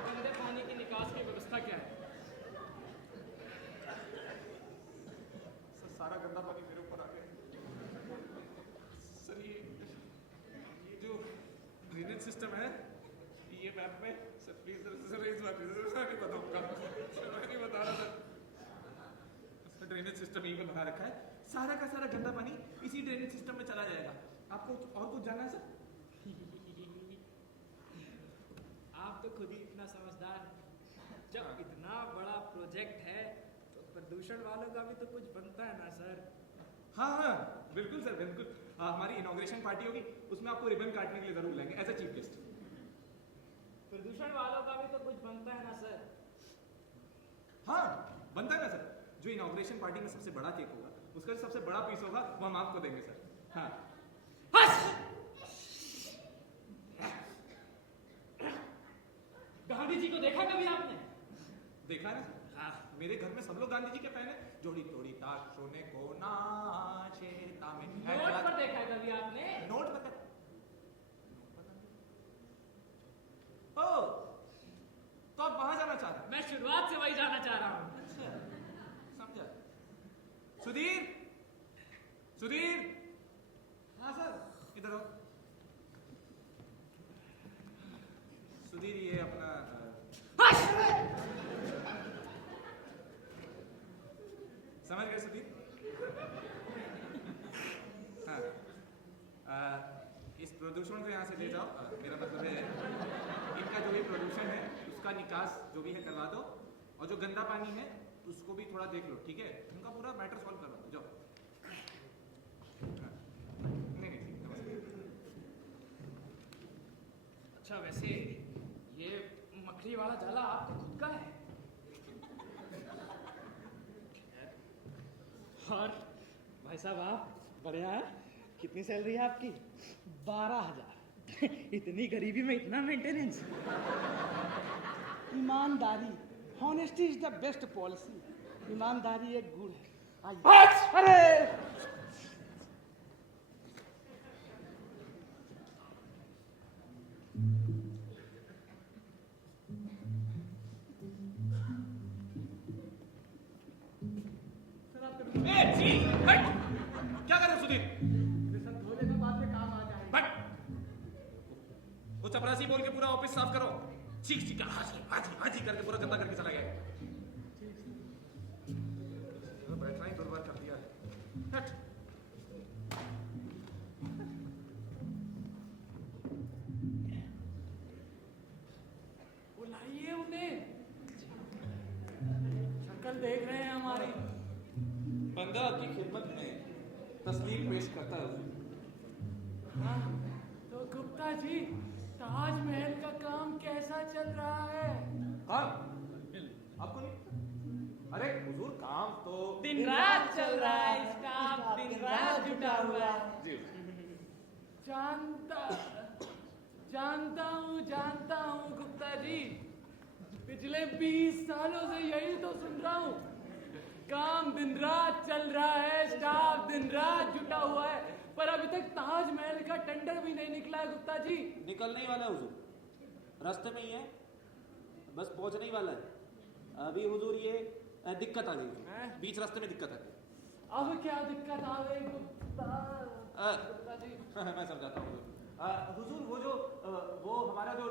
गंदे पानी की निकास की व्यवस्था क्या है? सर सारा गंदा पानी मेरे ऊपर आ गया सर। ये जो ड्रेनेज सिस्टम है ये मैप में सर, प्लीज सर इस बात मैं नहीं बताऊंगा सर, मैं नहीं बता रहा सर। ड्रेनेज सिस्टम यहीं पे बना रखा है, सारा का सारा गंदा पानी इसी ड्रेनेज सिस्टम में चला जाएगा। आपको और कुछ जानना है सर? आप तो खुद ही इतना समझदार हैं। जब इतना बड़ा प्रोजेक्ट है तो प्रदूषण वालों का भी तो कुछ बनता है ना सर? हाँ हाँ बिल्कुल सर बिल्कुल। हमारी इनॉग्रेशन पार्टी होगी, उसमें आपको रिबन काटने के लिए जरूर बुलाएंगे एज अ चीफ गेस्ट। प्रदूषण वालों का भी तो कुछ बनता है ना सर? हाँ बनता है ना सर, जो इनॉग्रेशन पार्टी में सबसे बड़ा केक होगा उसका जो सबसे बड़ा पीस होगा वो हम आपको देंगे सर। हाँ गांधी जी को देखा कभी आपने? देखा है ना सर? हाँ मेरे घर में सब लोग गांधी जी के फैन है। जोड़ी तोड़ी ताश सोने को नाचे तामे नोट पर देखा है कभी आपने? नोट पर ओ तो आप वहां जाना चाह रहे हैं? मैं शुरुआत से वही जाना चाह रहा हूँ। अच्छा समझा। सुधीर सुधीर हाँ सर। इधर आओ। सुधीर ये अपना समझ गए सुधीर? हाँ इस प्रदूषण को यहाँ से ले जाओ। मेरा मतलब है इनका जो भी प्रदूषण है उसका निकास जो भी है करवा दो, और जो गंदा पानी है उसको भी थोड़ा देख लो, ठीक है? उनका पूरा मैटर सॉल्व करवा दो, जाओ। हाँ। नहीं नहीं ठीक नमस्ते। अच्छा वैसे ये मकड़ी वाला जाला आपका खुद का है? और भाई साहब आप बढ़िया है। कितनी सैलरी है आपकी? 12,000। इतनी गरीबी में इतना मेंटेनेंस? ईमानदारी, honesty is the best policy. ईमानदारी एक गुण है। आइए। अरे सर आप कभी ए, जी, हट! क्या कर रहे हो सुधीर? सर धोने का बाद में काम आ जाएगा। हट! वो चपरासी बोल के पूरा ऑफिस साफ करो। चीख चीख कर हाजी हाजी हाजी करके पूरा गंदा करके चला गया। बैठना ही दुर्बार कर दिया है। हट! बुलाइए उन्हें, शक्ल देख रहे हैं हमारी। बंदा आपकी खिदमत में तस्लीम पेश करता है। हाँ, तो गुप्ता जी ताजमहल का काम कैसा चल रहा है? काम आपको नहीं? अरे हुजूर काम तो दिन रात चल रहा है इसका, दिन रात जुटा हुआ है। जी जानता हूँ गुप्ता जी, पिछले 20 सालों से यही तो सुन रहा हूँ। काम दिन रात चल रहा है, स्टाफ दिन रात जुटा हुआ है, पर अभी तक ताजमहल का टेंडर भी नहीं निकला है गुप्ता जी। निकलने ही वाला है हुजूर, रास्ते में ही है, बस पहुंचने ही वाला है। अभी हुजूर ये दिक्कत आ गई, बीच रास्ते में दिक्कत आ गई। अब क्या दिक्कत आ गई गुप्ता जी? मैं समझाता हूँ हुजूर। वो हमारा जो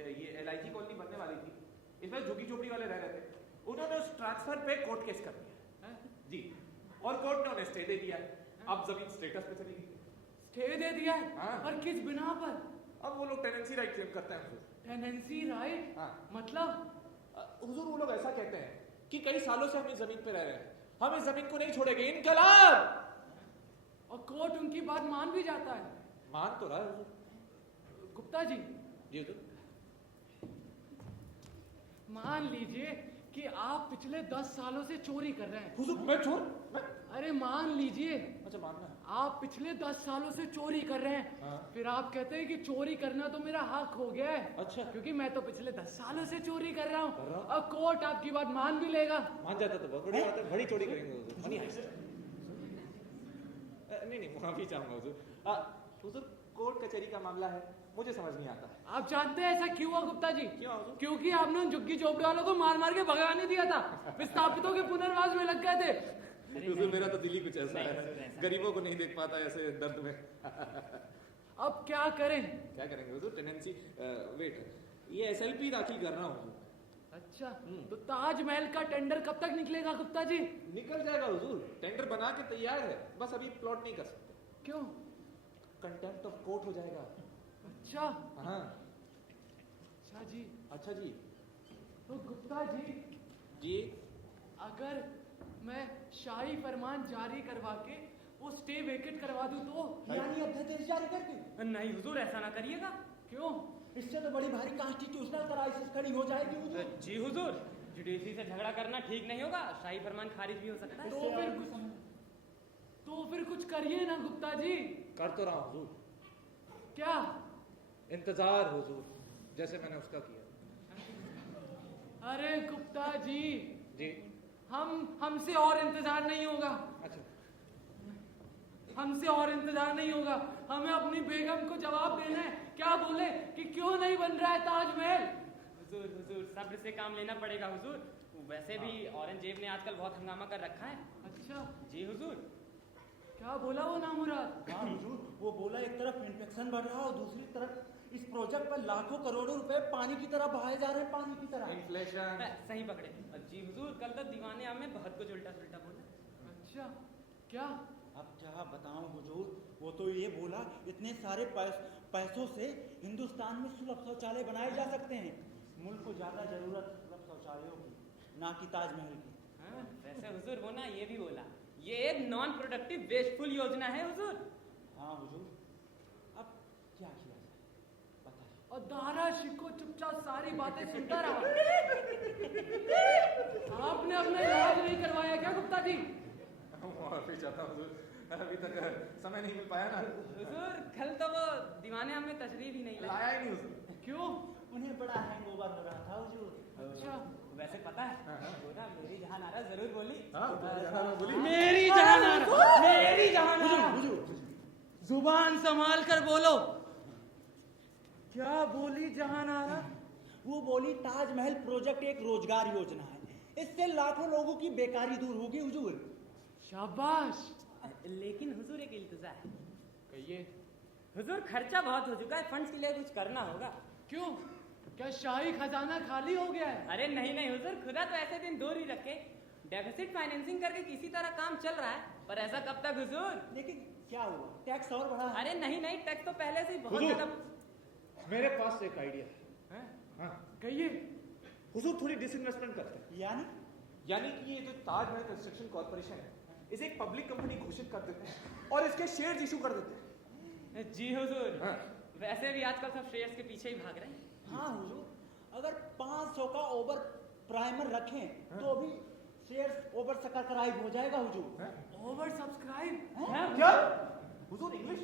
ये LIG कॉलोनी बनने वाली थी, इसमें झुग्गी झोपड़ी वाले रह रहे थे, उन्होंने उस ट्रांसफर पे कोर्ट केस कर दिया जी, और कोर्ट ने उन्हें स्टे दे दिया है। अब जमीन स्टेटस पे चली गई। स्टे दे दिया है? हाँ। और किस बिना पर? अब वो लोग टेनेंसी राइट क्लेम करते हैं हुजूर। Tenancy right? हाँ। मतलब हुजूर वो लोग ऐसा कहते हैं कि कई सालों से हम इस जमीन पे रह रहे हैं, हम इस जमीन को नहीं छोड़ेंगे, इनकलाब। और कोर्ट उनकी बात मान भी जाता है? मान तो रहा है हुजूर। गुप्ता जी जी हुजूर। मान लीजिए कि आप पिछले 10 सालों से चोरी कर रहे हैं। हुजूर मैं चोर? अरे मान लीजिए अच्छा मानना है। आप पिछले 10 सालों से चोरी कर रहे हैं। हाँ। फिर आप कहते हैं कि चोरी करना तो मेरा हक हो गया है। अच्छा। क्योंकि मैं तो पिछले 10 सालों से चोरी कर रहा कर रहा हूँ। हूँ। अब कोर्ट आपकी बात मान भी लेगा। मान जाता तो बहुत बड़ी बात है, बड़ी चोरी करेंगे हुजूर, मनी हाइस्ट। नहीं माफी चाहूंगा हुजूर। हुजूर कोर्ट कचहरी का मामला है, मुझे समझ नहीं आता। आप जानते हैं ऐसा क्यों हुआ गुप्ता जी? क्यों हुजूर? क्योंकि आपने उन झुग्गी झोपड़ी वालों को मार मार के भगा नहीं दिया था, विस्थापितों के पुनर्वास में लग गए थे। हुजूर मेरा तो दिल ही कुछ ऐसा है, गरीबों को नहीं देख पाता ऐसे दर्द में। अब क्या करें? क्या करेंगे हुजूर? टेनेंसी वेट, ये SLP दाखिल कर रहा हूँ। अच्छा, तो ताजमहल का टेंडर कब तक निकलेगा गुप्ता जी? निकल जाएगा हुजूर, टेंडर बना के तैयार है, बस अभी प्लॉट नहीं कर सकते। क्यों? कंटेम्प्ट ऑफ कोर्ट हो जाएगा। अच्छा। हाँ। अच्छा जी। अच्छा जी। तो गुप्ता जी जी अगर मैं शाही फरमान जारी करवा के वो स्टे वेकेट करवा दूं तो? यानी अध्यादेश जारी कर दी? नहीं हुजूर, ऐसा ना करिएगा। क्यों? इससे तो बड़ी भारी कॉन्स्टिट्यूशनल क्राइसिस खड़ी हो जाएगी हुजूर। जी हुजूर, जुडिशरी से झगड़ा करना ठीक नहीं होगा, शाही फरमान खारिज भी हो सकता है। तो फिर कुछ करिए ना गुप्ता जी। कर तो रहा हूँ हुजूर। क्या? इंतजार हुजूर, जैसे मैंने उसका किया। अरे गुप्ता जी जी। हमसे और इंतजार नहीं होगा। अच्छा। हमसे और इंतजार नहीं होगा, हमें अपनी बेगम को जवाब देना है। क्या बोले कि क्यों नहीं बन रहा है ताजमहल? हुजूर हुजूर सब्र से काम लेना पड़ेगा हुजूर, वैसे भी औरंगजेब ने आजकल बहुत हंगामा कर रखा है। अच्छा। जी हुजूर। क्या बोला वो नामुराद? हाँ हुजूर, वो बोला एक तरफ इन्फेक्शन बढ़ रहा है और दूसरी तरफ इस प्रोजेक्ट पर लाखों करोड़ों रुपए पानी की तरह बहाए जा रहे हैं, पानी की तरह। इन्फ्लेशन। सही पकड़े। जी हुजूर, कल तो दीवाने आम में बहुत कुछ उल्टा सुल्टा बोला। अच्छा, क्या? अब क्या बताऊं हुजूर, वो तो ये बोला इतने सारे पैसों से हिंदुस्तान में सुलभ शौचालय बनाए जा सकते हैं। मुल्क को ज्यादा जरूरत सुलभ शौचालयों की, ना कि ताजमहल की। वैसे हुजूर वो ना ये भी बोला, ये एक नॉन प्रोडक्टिव वेस्टफुल योजना है हुजूर। हाँ हुजूर, अब क्या किया जाए बताइए। और दारा शिको चुपचाप सारी बातें सुनता रहा। आपने अपना इलाज नहीं करवाया क्या गुप्ता जी? माफी चाहता हूँ हुजूर, अभी तक समय नहीं मिल पाया ना। हुजूर कल तो वो दीवाने आम में तशरीफ ही नहीं लाया ही नहीं हुजूर। क्यों? उन्हें बड़ा हैंगओवर हो रहा था हुजूर। अच्छा। वैसे पता है वो ना मेरी जहां नारा जरूर बोली। बोली। मेरी जहानारा, मेरी जहानारा। जुबान संभाल कर बोलो। क्या बोली जहानारा? वो बोली ताजमहल प्रोजेक्ट एक रोजगार योजना है, इससे लाखों लोगों की बेकारी दूर होगी हुजूर। शाबाश। लेकिन हुजूर एक इल्तिजा है। कहिए। हुजूर खर्चा बहुत हो चुका है, फंड्स के लिए कुछ करना होगा। क्यों? क्या शाही खजाना खाली हो गया है? अरे नहीं नहीं हुजूर, खुदा तो ऐसे दिन दूर ही रखे, डेफिसिट फाइनेंसिंग करके किसी तरह काम चल रहा है, पर ऐसा कब तक हुजूर? लेकिन क्या हुआ, टैक्स और बढ़ा? अरे नहीं नहीं, टैक्स तो पहले से ही बहुत हुजूर, ज्यादा। मेरे पास एक आइडिया है। हाँ कहिए। हुजूर, थोड़ी डिसइन्वेस्टमेंट करते हैं। यानी कि ये जो ताजमहल कंस्ट्रक्शन कॉर्पोरेशन है, इसे एक पब्लिक कंपनी घोषित कर देते हैं और इसके शेयर्स इशू कर देते हैं। जी हुजूर। हाँ। वैसे भी आजकल सब शेयर्स के पीछे ही भाग रहे हैं। हाँ हुजूर, अगर 500 का ओवर प्राइमर रखें तो भी शेयर्स ओवर सब्सक्राइब हो जाएगा हुजूर। Over subscribe? क्या हुजूर? इंग्लिश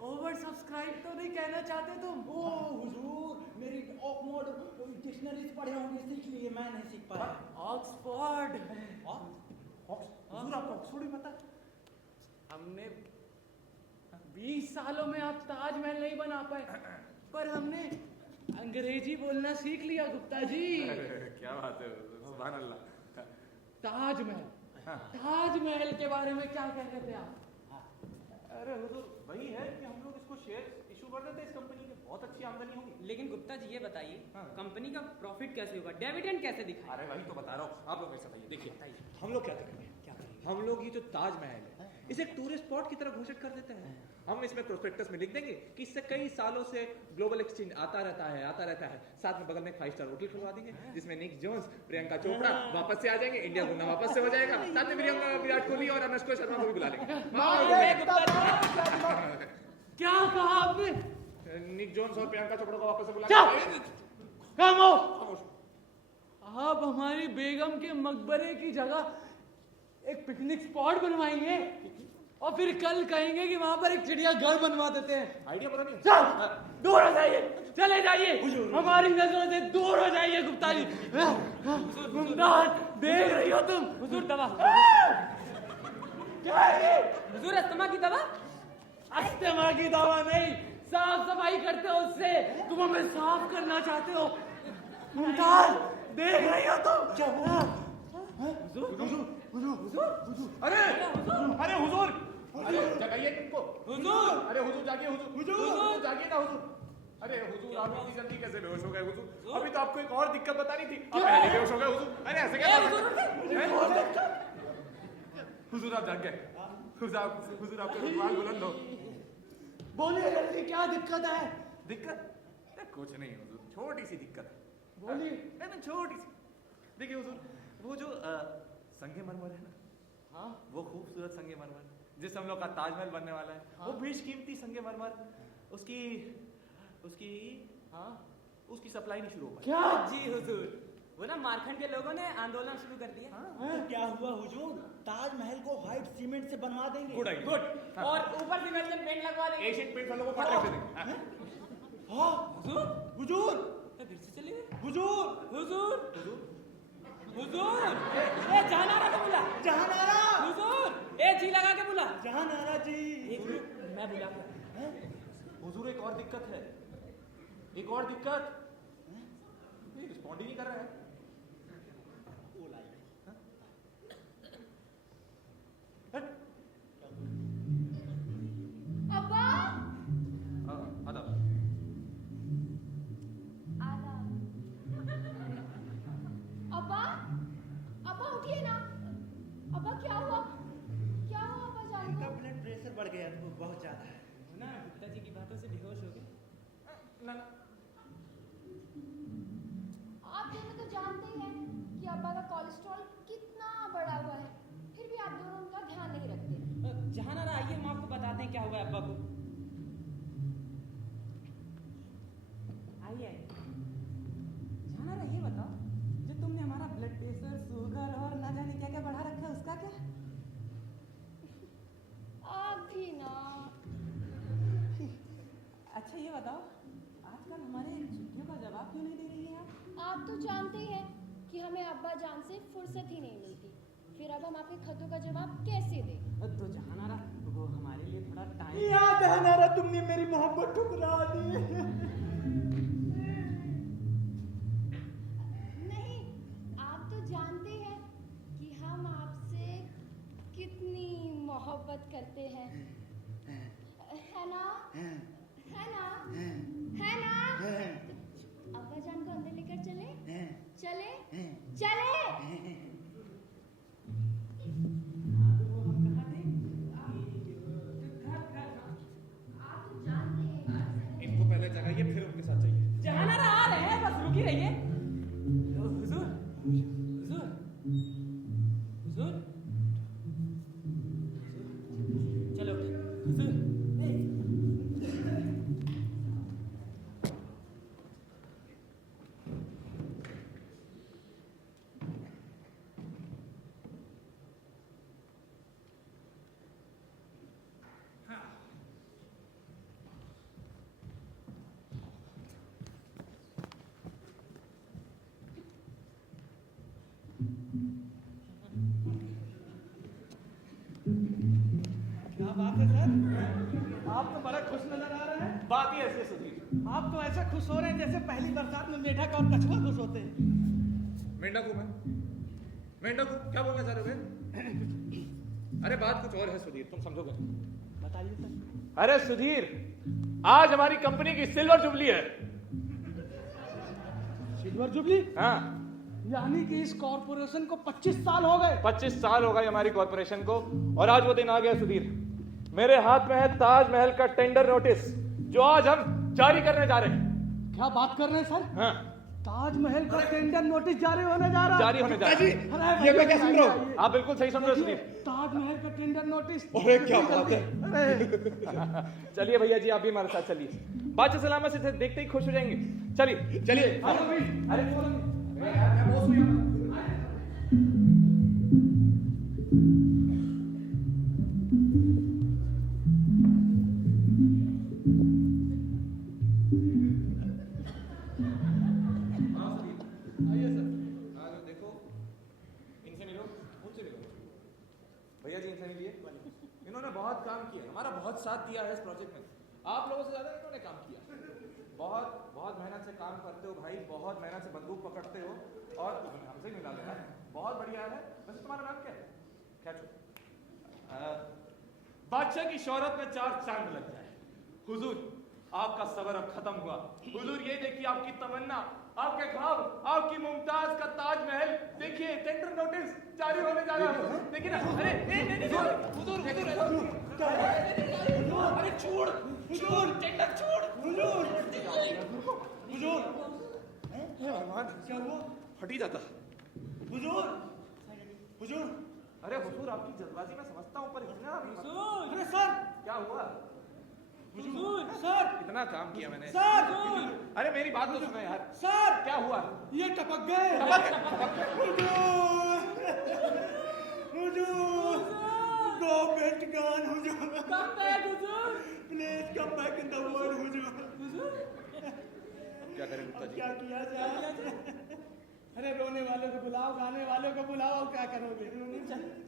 ओवर सब्सक्राइब तो नहीं कहना चाहते तुम? ओ हुजूर, मेरी ऑक्सफोर्ड डिक्शनरीज पढ़े होंगे, सीख लिए, मैं नहीं सीख पाया। ऑक्सफोर्ड। हुजूर आपको ऑक्सफोर्ड ही पता है? हमने 20 सालों में आप ताजमहल नहीं बना पाए, पर हमने अंग्रेजी बोलना सीख लिया गुप्ता जी। क्या बात है, सुभान अल्लाह। ताजमहल, ताजमहल के बारे में क्या कहते थे आप? अरे हुजूर वही है कि हम लोग इसको शेयर इशू कर देते हैं, इस कंपनी में बहुत अच्छी आमदनी होगी। लेकिन गुप्ता जी ये बताइए, हाँ। कंपनी का प्रॉफिट कैसे होगा, डिविडेंड कैसे दिखाएं? अरे वही तो बता रहा हूँ, आप लोग ऐसा बताइए। देखिए हम लोग क्या करेंगे, हम लोग ये जो ताजमहल है इसे एक टूरिस्ट स्पॉट की तरह घोषित कर देते हैं। हम इसमें प्रोस्पेक्टस में लिख देंगे कि इससे कई सालों से ग्लोबल एक्सचेंज आता रहता है। साथ में बगल में 5 स्टार होटल खुलवा देंगे जिसमें निक जोन्स, प्रियंका चोपड़ा वापस से आ जाएंगे, इंडिया घूमना वापस से हो जाएगा। साथ में विराट कोहली और अनुष्का शर्मा को भी बुला लेंगे। क्या कहा आपने? निक जोन्स और प्रियंका चोपड़ा को वापस से बुला चुप! लेंगे। खामोश! आप हमारी बेगम के मकबरे की जगह एक पिकनिक स्पॉट बनवाएंगे और फिर कल कहेंगे कि वहां पर एक चिड़ियाघर बनवा देते हैं। आइडिया पता नहीं। चल, दूर हो जाइए, चले जाइए, हमारी नजरों से दूर हो जाइए गुप्ता जी। मुमताज, देख रही हो तुम? हुजूर दवा, क्या है ये? हुजूर अस्थमा की दवा। अस्थमा की दवा नहीं, साफ सफाई करते हो उससे, तुम हमें साफ करना चाहते हो। मुमताज, देख रही हो तुम? क्या हुआ? अरे हुजूर, अरे जगाइए इनको। हुजूर, अरे हुजूर जागिए, हुजूर जागिए ना हुजूर। अरे हुजूर आप इतनी जल्दी कैसे बेहोश हो गए हुजूर? अभी तो आपको एक और दिक्कत बतानी थी, आप पहले बेहोश हो गए हुजूर। अरे ऐसे क्या? हुजूर आप जाग गए। हुजूर आपका रुमाल बुलंद हो। बोलिए जल्दी, क्या दिक्कत है? दिक्कत? कुछ नहीं हुजूर, छोटी सी दिक्कत है। बोलिए। नहीं छोटी सी। देखिए हुजूर, वो जो संगमरमर है ना, हाँ, वो खूबसूरत संगमरमर जिस हम लोग का ताजमहल बनने वाला है, हाँ। वो बेशकीमती संगमरमर, उसकी सप्लाई नहीं शुरू हो पाई। क्या? जी हुजूर, वो ना मारखंड के लोगों ने आंदोलन शुरू कर दिया। तो क्या हुआ हुजूर? ताजमहल को व्हाइट सीमेंट से बनवा देंगे। Good idea. गुड, और ऊपर से इमेजिन पेंट लगवा देंगे। एशियन पेंट वालों को कॉन्ट्रैक्ट दे देंगे। हाँ हुजूर, हुजूर, फिर से चले गए। हुजूर, हुजूर, हुजूर, ए जहानारा को बुला। जहानारा, हुजूर, ए जी लगा के बुला। जहानारा जी। एक मिनट, मैं बुला के। हुजूर एक और दिक्कत है, एक और दिक्कत। ये रिस्पॉन्ड ही नहीं कर रहा है। अब्बा, आदाब। आदाब। अब्बा, अब्बा उठिए ना। अब्बा क्या हुआ? क्या हुआ अब्बा जान इनका को? ब्लड प्रेशर बढ़ गया बहुत ज्यादा है। ना गुप्ता जी की बातों से बेहोश हो गए। ना आप दोनों तो जानते ही हैं कि अब्बा का कोलेस्ट्रॉल कितना बढ़ा हुआ है, फिर भी आप दोनों उनका ध्यान नहीं रखते। जहानारा आइए, हम आपको बताते हैं क्या हुआ है अब्बा को। आइए जहानारा, ये बताओ, जो तुमने हमारा ब्लड प्रेशर, शुगर और ना जाने क्या क्या बढ़ा रखा है, उसका क्या? आप भी ना। अच्छा ये बताओ, आजकल हमारे छुट्टियों का जवाब क्यों नहीं दे रही है आप तो जानते ही हैं कि हमें अब्बा जान से फुर्सत ही नहीं मिलती, फिर अब हम आपके खतों का जवाब कैसे दें? तो जहानारा, वो हमारे लिए थोड़ा टाइम। याद जहानारा, तुमने मेरी मोहब्बत ठुकरा दी। नहीं, आप तो जानते हैं कि हम आपसे कितनी मोहब्बत करते हैं, है ना? है ना? है ना? अब्बा जान को अंदर लेकर चले? चले? चले? आप तो जानते हैं। इनको पहले जगाइए, फिर उनके साथ जाइए। जहानारा आ रहे हैं, बस रुकी रहिए। हुजूर, हुजूर, हुजूर, चलो हुजूर। क्या बात है सर, आप तो बड़ा खुश नजर आ रहे हैं। बात ही ऐसी है सुधीर। आप तो ऐसे खुश हो रहे हैं जैसे पहली बरसात में मेढक और कछुआ खुश होते हैं। मेंढक हूं मैं? मेंढक हूं? क्या बोलना चाह रहे हो बे? अरे बात कुछ और है सुधीर, तुम समझोगे। बताइए सर। अरे सुधीर, आज हमारी कंपनी की सिल्वर जुबली है। Silver jubilee? हाँ, यानी कि इस कॉर्पोरेशन को 25 साल हो गए। 25 साल हो गए हमारी कॉर्पोरेशन को, और आज वो दिन आ गया सुधीर। मेरे हाथ में है ताजमहल का टेंडर नोटिस, जो आज हम जारी करने जा रहे हैं। क्या बात कर रहे हैं सर? हाँ, ताजमहल का टेंडर नोटिस जारी होने जा रहा है। जारी होने जा रहा है। अरे ये मैं भैया, क्या सुन रहा हूँ? आइए। आप बिल्कुल सही समझ रहे हो सुधीर। ताजमहल का टेंडर नोटिस। अरे क्या बात है। अरे चलिए भैया जी, आप भी हमारे साथ चलिए। बादशाह सलामत से देखते ही खुश हो जाएंगे। चलिए चलिए। अरे आइए सर। देखो, इनसे मिलो, उनसे मिलो। भैया जी, इनसे मिलिए। इन्होंने बहुत काम किया, हमारा बहुत साथ दिया है इस प्रोजेक्ट में। आप लोगों से ज्यादा इन्होंने काम किया। बहुत बहुत मेहनत से काम करते हो भाई, बहुत मेहनत से बंदूक पकड़ते हो, और हमसे मिला लेना। बहुत बढ़िया है। वैसे तुम्हारा नाम क्या है? क्या बादशाह की शोहरत में 4 चांद लग जाए। हुजूर, आपका सबर अब खत्म हुआ। हुजूर, ये देखिए आपकी तमन्ना, आपके ख्वाब, आपकी मुमताज का ताजमहल। देखिए, टेंडर नोटिस जारी होने जा रहा है। देखिए ना। अरे हुजूर, अरे छोड़ टेंडर छोड़। हुजूर, क्या हुआ? फट ही जाता। हुजूर, अरे हुजूर, आपकी जल्दबाजी में समझता हूँ, पर इतना अरे सर, क्या हुआ? सर, इतना काम किया मैंने। सर, अरे मेरी बात तो सुनो यार। सर, क्या हुआ? ये टपक गए। हुजूर, go back gone, Hazur. Come back, Hazur. Please come back in the world, हुजूर। क्या करें गुप्ता जी? क्या किया जाए? अरे रोने वालों को बुलाओ, गाने वालों को बुलाओ, क्या करोगे?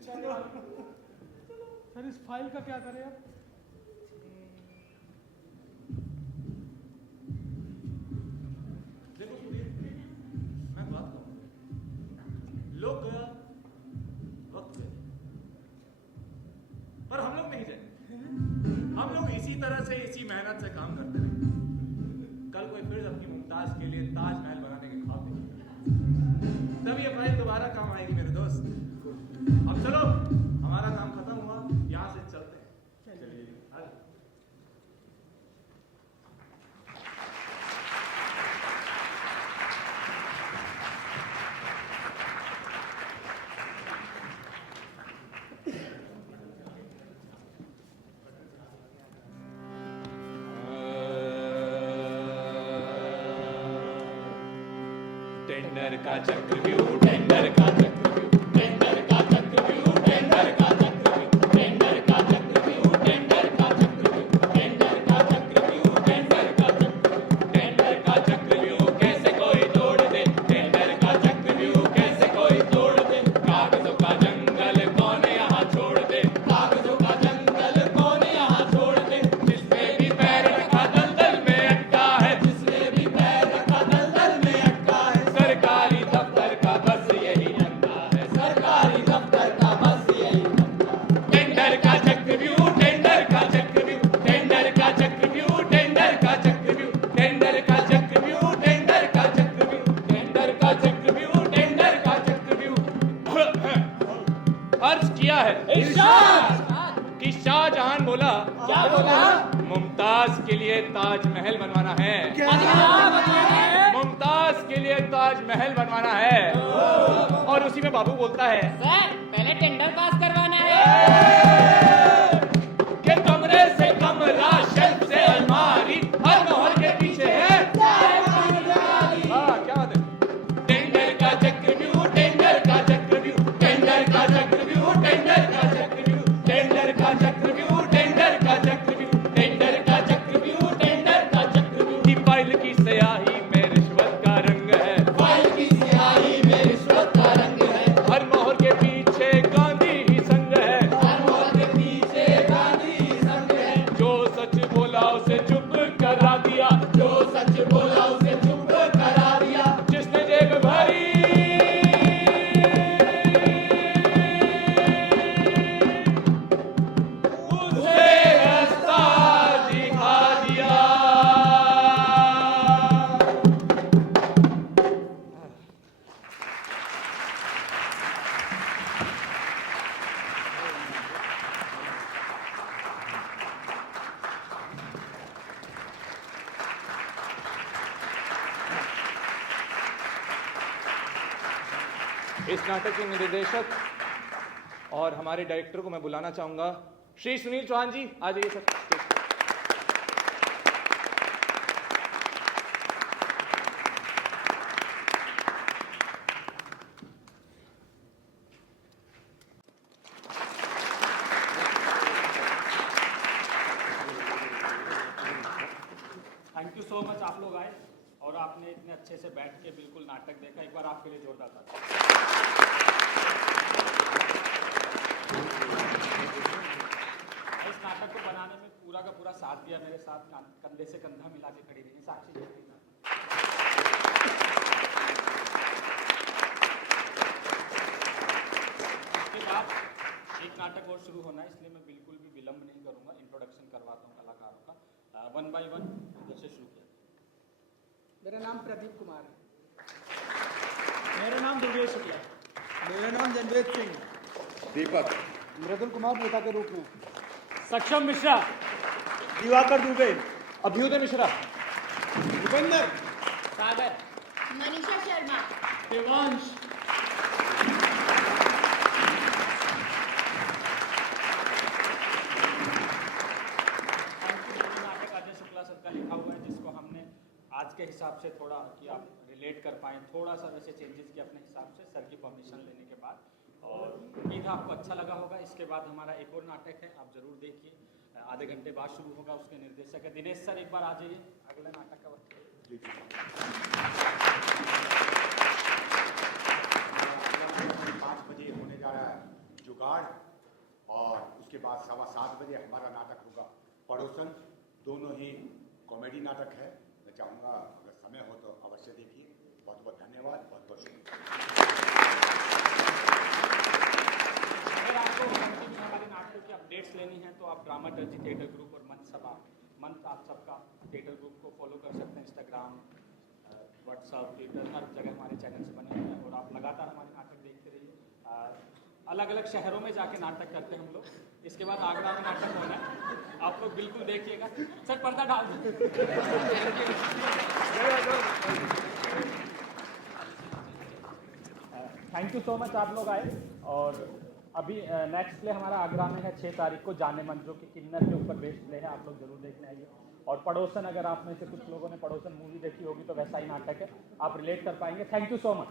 चलो सर, इस फाइल का क्या करें अब? देखो सुधीर, मैं बात कहूँ, लोग गया, वक्त गया, पर हम लोग नहीं जाए। हम लोग इसी तरह से, इसी मेहनत से काम करते रहे। कल कोई फिर अपनी मुमताज के लिए ताजमहल बनाने के ख्वाब देखेगा, तब ये फाइल दोबारा काम आएगी मेरे दोस्त। अब चलो, हमारा काम खत्म हुआ, यहाँ से चलते हैं। चलिए। टेंडर का चक्रव्यूह, टेंडर का चक्रव्यूह, टेंडर का चक्रव्यूह, टेंडर का चक्रव्यूह, टेंडर का चक्रव्यूह, टेंडर का चक्रव्यूह, टेंडर का चक्रव्यूह, टेंडर का चक्रव्यूह, टेंडर का चक्रव्यूह कैसे कोई तोड़ दे, टेंडर का चक्रव्यूह कैसे कोई तोड़ दे। कागजों का जंगल कौन यहाँ छोड़ दे, कागजों का जंगल कौन यहाँ छोड़ दे। जिसने भी पैर रखा दलदल में अटका है, जिसने भी पैर रखा दलदल में अटका है। सरकारी दफ्तर का बस यही धंधा है, सरकारी दफ्तर का बस यही धंधा। टेंडर का चक्रव्यूह, टेंडर का चक्रव्यूह, टेंडर का चक्रव्यूह, टेंडर का चक्रव्यूह, टेंडर का चक्रव्यूह, टेंडर का चक्रव्यूह, टेंडर का चक्रव्यूह, टेंडर का चक्रव्यूह। अर्ज किया है कि शाहजहां बोला, क्या बोला? मुमताज के लिए ताजमहल बनवाना है। मुमताज के लिए ताजमहल बनवाना है। और उसी में बाबू बोलता है, सर, पहले टेंडर पास करवाना है। कि कमरे से कमरा, शेल्फ से अलमारी, हर मोहर के पीछे है। हाँ, क्या बात है? टेंडर का चक्रव्यूह, टेंडर का चक्रव्यूह, टेंडर का चक्रव्यूह, टेंडर का चक्रव्यूह, टेंडर का चक्रव्यूह, टेंडर का चक्रव्यूह, टेंडर का चक्रव्यूह, टेंडर का चक्रव्यूह। की फाइल की स्याही में रिश्वत का रंग है, फाइल की स्याही में रिश्वत का रंग है। इस नाटक के निर्देशक और हमारे डायरेक्टर को मैं बुलाना चाहूंगा, श्री सुनील चौहान जी, आ जाइए sir. Thank you so much, आप लोग आए और आपने इतने अच्छे से बैठ के बिल्कुल नाटक देखा। एक बार आपके लिए जोरदार ताली। इस नाटक को बनाने में पूरा का पूरा साथ दिया, मेरे साथ कंधे से कंधा मिला के खड़ी रही साक्षी जी। इसके बाद एक नाटक और शुरू होना है, इसलिए मैं बिल्कुल भी विलंब नहीं करूंगा। इंट्रोडक्शन करवाता हूँ कलाकारों का, 1 बाय 1 इधर से शुरू किया। मेरा नाम प्रदीप कुमार है। मेरा नाम दुर्गेश शुक्ला। मेरा नाम जनवेद सिंह। दीपक। मृदुल कुमार नेता के रूप में। सक्षम मिश्रा। दिवाकर दुबे। अभ्युदय मिश्रा। भूपेंद्र। सागर। मनीषा शर्मा। देवांश। नाटक अजय शुक्ला सर का लिखा हुआ है, जिसको हमने आज के हिसाब से थोड़ा कि आप रिलेट कर पाएँ, थोड़ा सा वैसे चेंजेस किया अपने हिसाब से सर की परमिशन लेने के बाद, और उम्मीद है आपको अच्छा लगा होगा। इसके बाद हमारा एक और नाटक है, आप जरूर देखिए, आधे घंटे बाद शुरू होगा। उसके निर्देशक है दिनेश सर, एक बार आ जाइए अगले नाटक का वक्त। 5 बजे होने जा रहा है जुगाड़, और उसके बाद 7:15 बजे हमारा नाटक होगा पड़ोसन। दोनों ही कॉमेडी नाटक है। मैं चाहूँगा अगर समय हो तो अवश्य देखिए। बहुत बहुत धन्यवाद, बहुत बहुत शुक्रिया। अगर आपको कंटिन्यू हमारे नाटकों की अपडेट्स लेनी है तो आप ड्रामाटर्जी थिएटर ग्रुप और मंच आप सबका थिएटर ग्रुप को फॉलो कर सकते हैं। इंस्टाग्राम, व्हाट्सअप, ट्विटर, हर जगह हमारे चैनल्स बने हुए हैं, और आप लगातार हमारे नाटक देखते रहिए। अलग अलग शहरों में जाके नाटक करते हैं हम लोग। इसके बाद आगरा में नाटक होना है, आप लोग बिल्कुल देखिएगा। सर पर्दा डाल दो। थैंक यू सो मच, आप लोग आए। और अभी नेक्स्ट प्ले हमारा आगरा में है 6 तारीख को, जाने मन, जो कि किन्नर के ऊपर बेस्ड प्ले है। आप लोग जरूर देखने आइए। और पड़ोसन, अगर आप में से कुछ लोगों ने पड़ोसन मूवी देखी होगी तो वैसा ही नाटक है, आप रिलेट कर पाएंगे। Thank you so much.